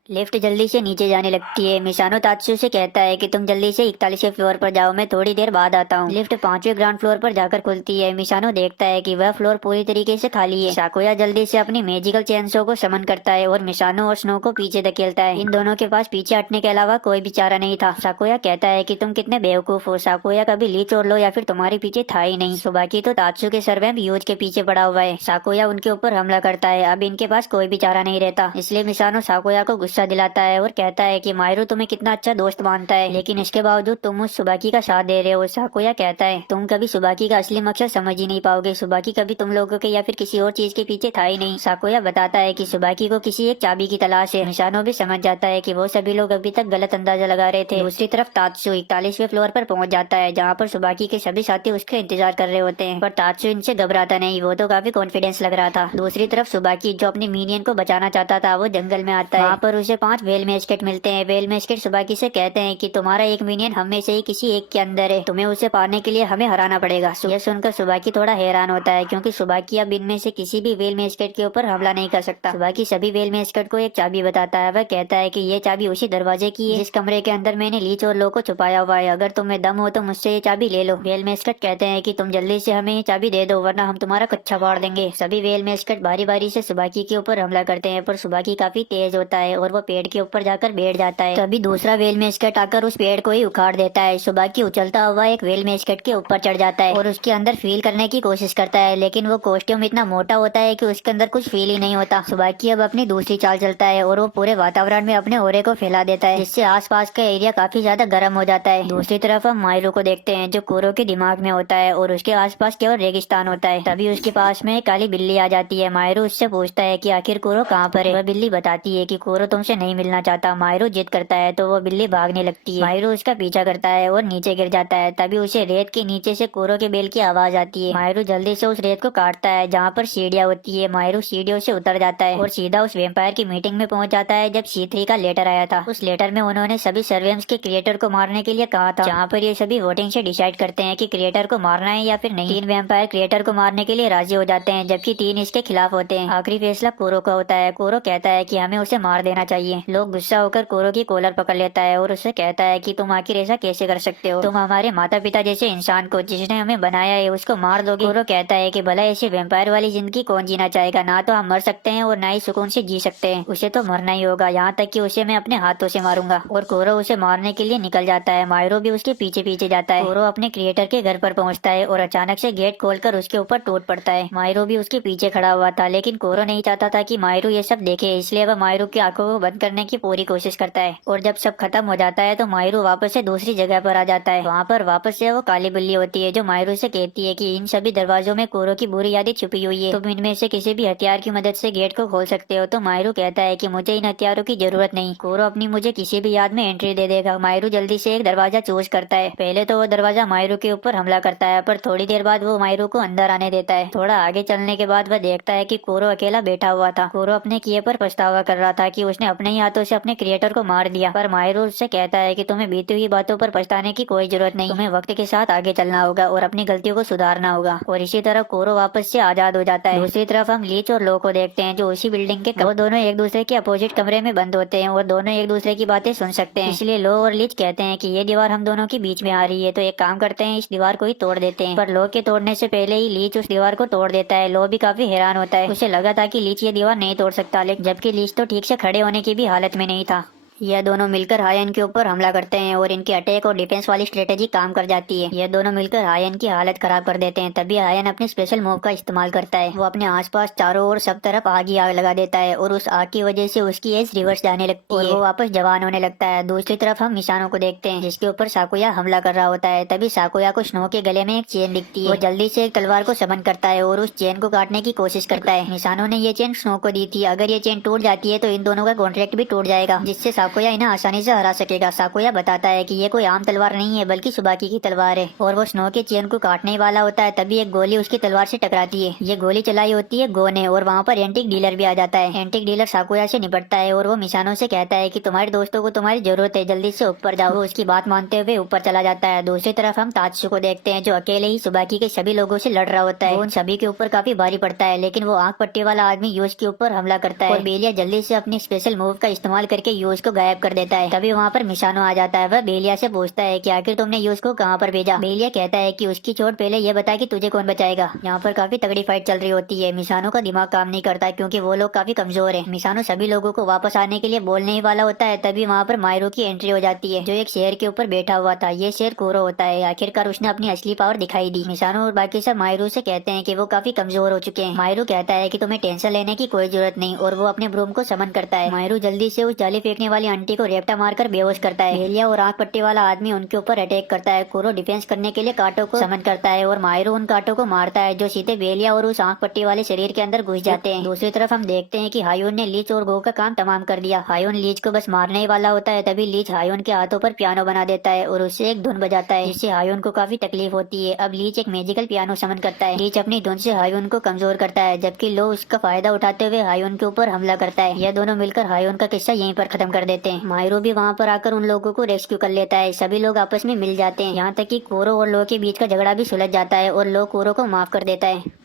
लिफ्ट जल्दी से नीचे जाने लगती है। मिसानो तात्सु से कहता है कि तुम जल्दी से 41वें फ्लोर पर जाओ, मैं थोड़ी देर बाद आता हूँ। लिफ्ट 5वें ग्राउंड फ्लोर पर जाकर खुलती है। मिसानो देखता है कि वह फ्लोर पूरी तरीके से खाली है। साकुया जल्दी से अपनी मैजिकल चेनसो को समन करता है और मिसानो और स्नो को पीछे धकेलता है। इन दोनों के पास पीछे हटने के अलावा कोई भी चारा नहीं था। साकुया कहता है कि तुम कितने बेवकूफ हो। साकुया कभी लीच और लो या फिर तुम्हारे पीछे था ही नहीं। सुबाकी तो तात्सु के सर्वेंट यूज के पीछे पड़ा हुआ है। साकुया उनके ऊपर हमला करता है। अब इनके पास कोई भी चारा नहीं रहता, इसलिए मिसानो साकुया को गुस्सा दिलाता है और कहता है कि मायरू तुम्हें कितना अच्छा दोस्त मानता है लेकिन इसके बावजूद तुम उस सुबाकी का साथ दे रहे हो। साकुया कहता है तुम कभी सुबाकी का असली मकसद समझ ही नहीं पाओगे। सुबाकी कभी तुम लोगों के या फिर किसी और चीज के पीछे था ही नहीं। साकुया बताता है कि सुबाकी को किसी एक चाबी की तलाश है। मिसानो भी समझ जाता है कि वो सभी लोग अभी तक गलत अंदाजा लगा रहे थे। दूसरी तरफ तात्सु 41वें फ्लोर पर पहुंच जाता है जहाँ पर सुबाकी के सभी साथी उसका इंतजार कर रहे होते हैं पर तात्सु इनसे घबराता नहीं, वो तो काफी कॉन्फिडेंस लग रहा था। दूसरी तरफ सुबाकी जो अपने मीनियन को बचाना चाहता था वो जंगल में आता है। वहाँ पर उसे 5 वेल मेस्केट मिलते हैं। वेल मेस्केट सुबाकी से कहते हैं कि तुम्हारा एक मिनियन हम में से ही किसी एक के अंदर है, तुम्हें उसे पाने के लिए हमें हराना पड़ेगा। यह सुनकर सुबाकी थोड़ा हैरान होता है क्योंकि सुबाकी अब इनमें से किसी भी वेल मेस्केट के ऊपर हमला नहीं कर सकता। सुबाकी सभी वेल मेस्केट को एक चाबी बताता है। वह कहता है कि ये चाबी उसी दरवाजे की है जिस कमरे के अंदर मैंने लीच और लो को छुपाया हुआ है। अगर तुम्हें दम हो तो मुझसे ये चाबी ले लो। वेल मेस्केट कहते हैं कि तुम जल्दी से हमें ये चाबी दे दो वरना हम तुम्हारा कच्चा फाड़ देंगे। सभी वेल मेस्केट बारी बारी से सुबाकी के ऊपर हमला करते हैं पर सुबाकी काफी तेज होता है और वो पेड़ के ऊपर जाकर बैठ जाता है। तभी दूसरा वेल मेस्केट आकर उस पेड़ को ही उखाड़ देता है। सुबह की उछलता हुआ एक वेल मेस्केट के ऊपर चढ़ जाता है और उसके अंदर फील करने की कोशिश करता है, लेकिन वो कॉस्ट्यूम इतना मोटा होता है कि उसके अंदर कुछ फील ही नहीं होता। सुबह की अब अपनी दूसरी चाल चलता है और वो पूरे वातावरण में अपने ऑरे को फैला देता है, जिससे आसपास का एरिया काफी ज्यादा गर्म हो जाता है। दूसरी तरफ हम मायरू को देखते हैं जो कोरो के दिमाग में होता है और उसके आसपास केवल रेगिस्तान होता है। तभी उसके पास में एक काली बिल्ली आ जाती है। मायरू उससे पूछता है कि आखिर कोरो कहाँ पर है। वह बिल्ली बताती है कि कोरो तुमसे नहीं मिलना चाहता। मायरू जिद करता है तो वो बिल्ली भागने लगती है। मायरू उसका पीछा करता है और नीचे गिर जाता है। तभी उसे रेत के नीचे से कोरो के बेल की आवाज आती है। मायरू जल्दी से उस रेत को काटता है जहाँ पर सीढ़ियाँ होती है। मायरू सीढ़ियों से उतर जाता है और सीधा उस वेम्पायर की मीटिंग में पहुंच जाता है जब C3 का लेटर आया था। उस लेटर में उन्होंने सभी सर्वेम्स के क्रिएटर को मारने के लिए कहा था, जहाँ पर ये सभी वोटिंग से डिसाइड करते हैं कि क्रिएटर को मारना है या फिर नहीं। 3 वेम्पायर क्रिएटर को मारने के लिए राजी हो जाते हैं जबकि 3 इसके खिलाफ होते हैं। आखिरी फैसला कोरो का होता है। कोरो कहता है कि हमें उसे मार देना चाहिए। लोग गुस्सा होकर कोरो की कॉलर पकड़ लेता है और उससे कहता है कि तुम आखिर ऐसा कैसे कर सकते हो? तुम हमारे माता पिता जैसे इंसान को, जिसने हमें बनाया है, उसको मार दोगे? कोरो कहता है कि भला ऐसी वेम्पायर वाली जिंदगी कौन जीना चाहेगा? ना तो हम मर सकते हैं और ना ही सुकून से जी सकते हैं। उसे तो मरना ही होगा, यहाँ तक कि उसे मैं अपने हाथों से मारूंगा। और कोरो उसे मारने के लिए निकल जाता है। मायरो भी उसके पीछे पीछे जाता है। कोरो अपने क्रिएटर के घर पर पहुंचता है और अचानक से गेट खोलकर उसके ऊपर टूट पड़ता है। मायरो भी उसके पीछे खड़ा हुआ था, लेकिन कोरो नहीं चाहता था कि मायरो ये सब देखे, इसलिए वह मायरो की आंखों को बंद करने की पूरी कोशिश करता है। और जब सब खत्म हो जाता है तो मायरो वापस से दूसरी जगह पर आ जाता है। वहाँ पर वापस से वो काली बिल्ली होती है जो मायरो से कहती है कि इन सभी दरवाजों में कोरो की बुरी यादें छुपी हुई है, तुम इनमें से किसी भी हथियार की मदद से गेट को खोल सकते हो। तो मायरो कहता है कि मुझे इन हथियारों की जरूरत नहीं, कोरो अपनी मुझे किसी भी याद में एंट्री दे देगा। मायरो जल्दी से एक दरवाजा चूज करता है। पहले तो वो दरवाजा मायरो के ऊपर हमला करता है, पर थोड़ी देर बाद वो मायरो को अंदर आने देता है। थोड़ा आगे चलने के बाद वह देखता है कि कोरो अकेला बैठा हुआ था। कोरो अपने किए पर पछतावा कर रहा था कि उसने अपने ही हाथों से अपने क्रिएटर को मार दिया, पर मायरो उससे कहता है कि तुम्हें बीती हुई बातों पर पछताने की कोई जरूरत नहीं, तुम्हें वक्त के साथ आगे चलना होगा और अपनी गलतियों को सुधारना होगा। और इसी तरह कोरो वापस से आजाद हो जाता है। दूसरी तरफ हम लीच और लो को देखते हैं जो उसी बिल्डिंग के, वो दोनों एक दूसरे के अपोजिट कमरे में बंद होते हैं और दोनों एक दूसरे की बातें सुन सकते हैं। इसलिए लो और लीच कहते हैं कि ये दीवार हम दोनों के बीच में आ रही है, तो एक काम करते हैं, इस दीवार को ही तोड़ देते हैं। पर लो के तोड़ने से पहले ही लीच उस दीवार को तोड़ देता है। लो भी काफी हैरान होता है, उसे लगा था कि लीच ये दीवार नहीं तोड़ सकता, लेकिन जबकि लीच तो ठीक से खड़े होने की भी हालत में नहीं था। यह दोनों मिलकर हायन के ऊपर हमला करते हैं और इनकी अटैक और डिफेंस वाली स्ट्रेटेजी काम कर जाती है। यह दोनों मिलकर हायन की हालत खराब कर देते हैं। तभी हायन अपने स्पेशल मूव का इस्तेमाल करता है। वो अपने आसपास चारों ओर सब तरफ आग ही आग लगा देता है और उस आग की वजह से उसकी एज रिवर्स जाने लगती है, वो वापस जवान होने लगता है। दूसरी तरफ हम मिसानो को देखते हैं जिसके ऊपर साकुया हमला कर रहा होता है। तभी साकुया को स्नो के गले में एक चेन दिखती है। वो जल्दी से एक तलवार को समन करता है और उस चेन को काटने की कोशिश करता है। मिसानो ने ये चेन स्नो को दी थी, अगर ये चेन टूट जाती है तो इन दोनों का कॉन्ट्रैक्ट भी टूट जाएगा, जिससे साकुया इन्हें आसानी से हरा सकेगा। साकुया बताता है कि ये कोई आम तलवार नहीं है बल्कि सुबाकी की तलवार है और वो स्नो के चेन को काटने वाला होता है। तभी एक गोली उसकी तलवार से टकराती है। ये गोली चलाई होती है गो ने और वहाँ पर एंटिक डीलर भी आ जाता है। एंटिक डीलर साकुया से निपटता है और वो मिसानो से कहता है कि तुम्हारे दोस्तों को तुम्हारी जरूरत है, जल्दी से ऊपर जाओ। वो उसकी बात मानते हुए ऊपर चला जाता है। दूसरी तरफ हम तात्सु को देखते हैं जो अकेले ही सुबाकी के सभी लोगों से लड़ रहा होता है। वो उन सभी के ऊपर काफी भारी पड़ता है, लेकिन वो आंख पट्टी वाला आदमी यूज के ऊपर हमला करता है और बेलिया जल्दी से अपनी स्पेशल मूव का इस्तेमाल करके यूज को गायब कर देता है। तभी वहाँ पर मिसानो आ जाता है। वह बेलिया से पूछता है कि आखिर तुमने यूज को कहाँ पर भेजा। बेलिया कहता है कि उसकी चोट पहले ये बता कि तुझे कौन बचाएगा। यहाँ पर काफी तगड़ी फाइट चल रही होती है। मिसानो का दिमाग काम नहीं करता क्योंकि वो लोग काफी कमजोर है। मिसानो सभी लोगों को वापस आने के लिए बोलने ही वाला होता है। तभी वहाँ पर मायरो की एंट्री हो जाती है जो एक शेर के ऊपर बैठा हुआ था। ये शेर कोरो होता है। आखिरकार उसने अपनी असली पावर दिखाई दी। मिसानो और बाकी सब मायरो से कहते हैं कि वो काफी कमजोर हो चुके हैं। मायरो कहता है कि तुम्हें टेंशन लेने की कोई जरूरत नहीं और वो अपने ब्रूम को समन करता है। मायरो जल्दी से उस जाली फेंकने वाली आंटी को रेपटा मारकर बेहोश करता है। बेलिया और आंख पट्टी वाला आदमी उनके ऊपर अटैक करता है। कोरो डिफेंस करने के लिए कांटों को समन करता है और मायरो उन कांटों को मारता है जो सीधे बेलिया और उस आंख पट्टी वाले शरीर के अंदर घुस जाते हैं। दूसरी तरफ हम देखते हैं कि हायोन ने लीच और गो का काम तमाम कर दिया। हायोन लीच को बस मारने ही वाला होता है। तभी लीच हायोन के हाथों पर पियानो बना देता है और उससे एक धुन बजाता है, जिससे हायोन को काफी तकलीफ होती है। अब लीच एक मैजिकल पियानो समन करता है। लीच अपनी धुन से हायोन को कमजोर करता है, जबकि लो उसका फायदा उठाते हुए हायोन के ऊपर हमला करता है। यह दोनों मिलकर हायोन का किस्सा यहीं पर खत्म कर देते हैं। मायरो भी वहाँ पर आकर उन लोगों को रेस्क्यू कर लेता है। सभी लोग आपस में मिल जाते हैं, यहाँ तक कि कोरो और लो के बीच का झगड़ा भी सुलझ जाता है और लो कोरो को माफ कर देता है।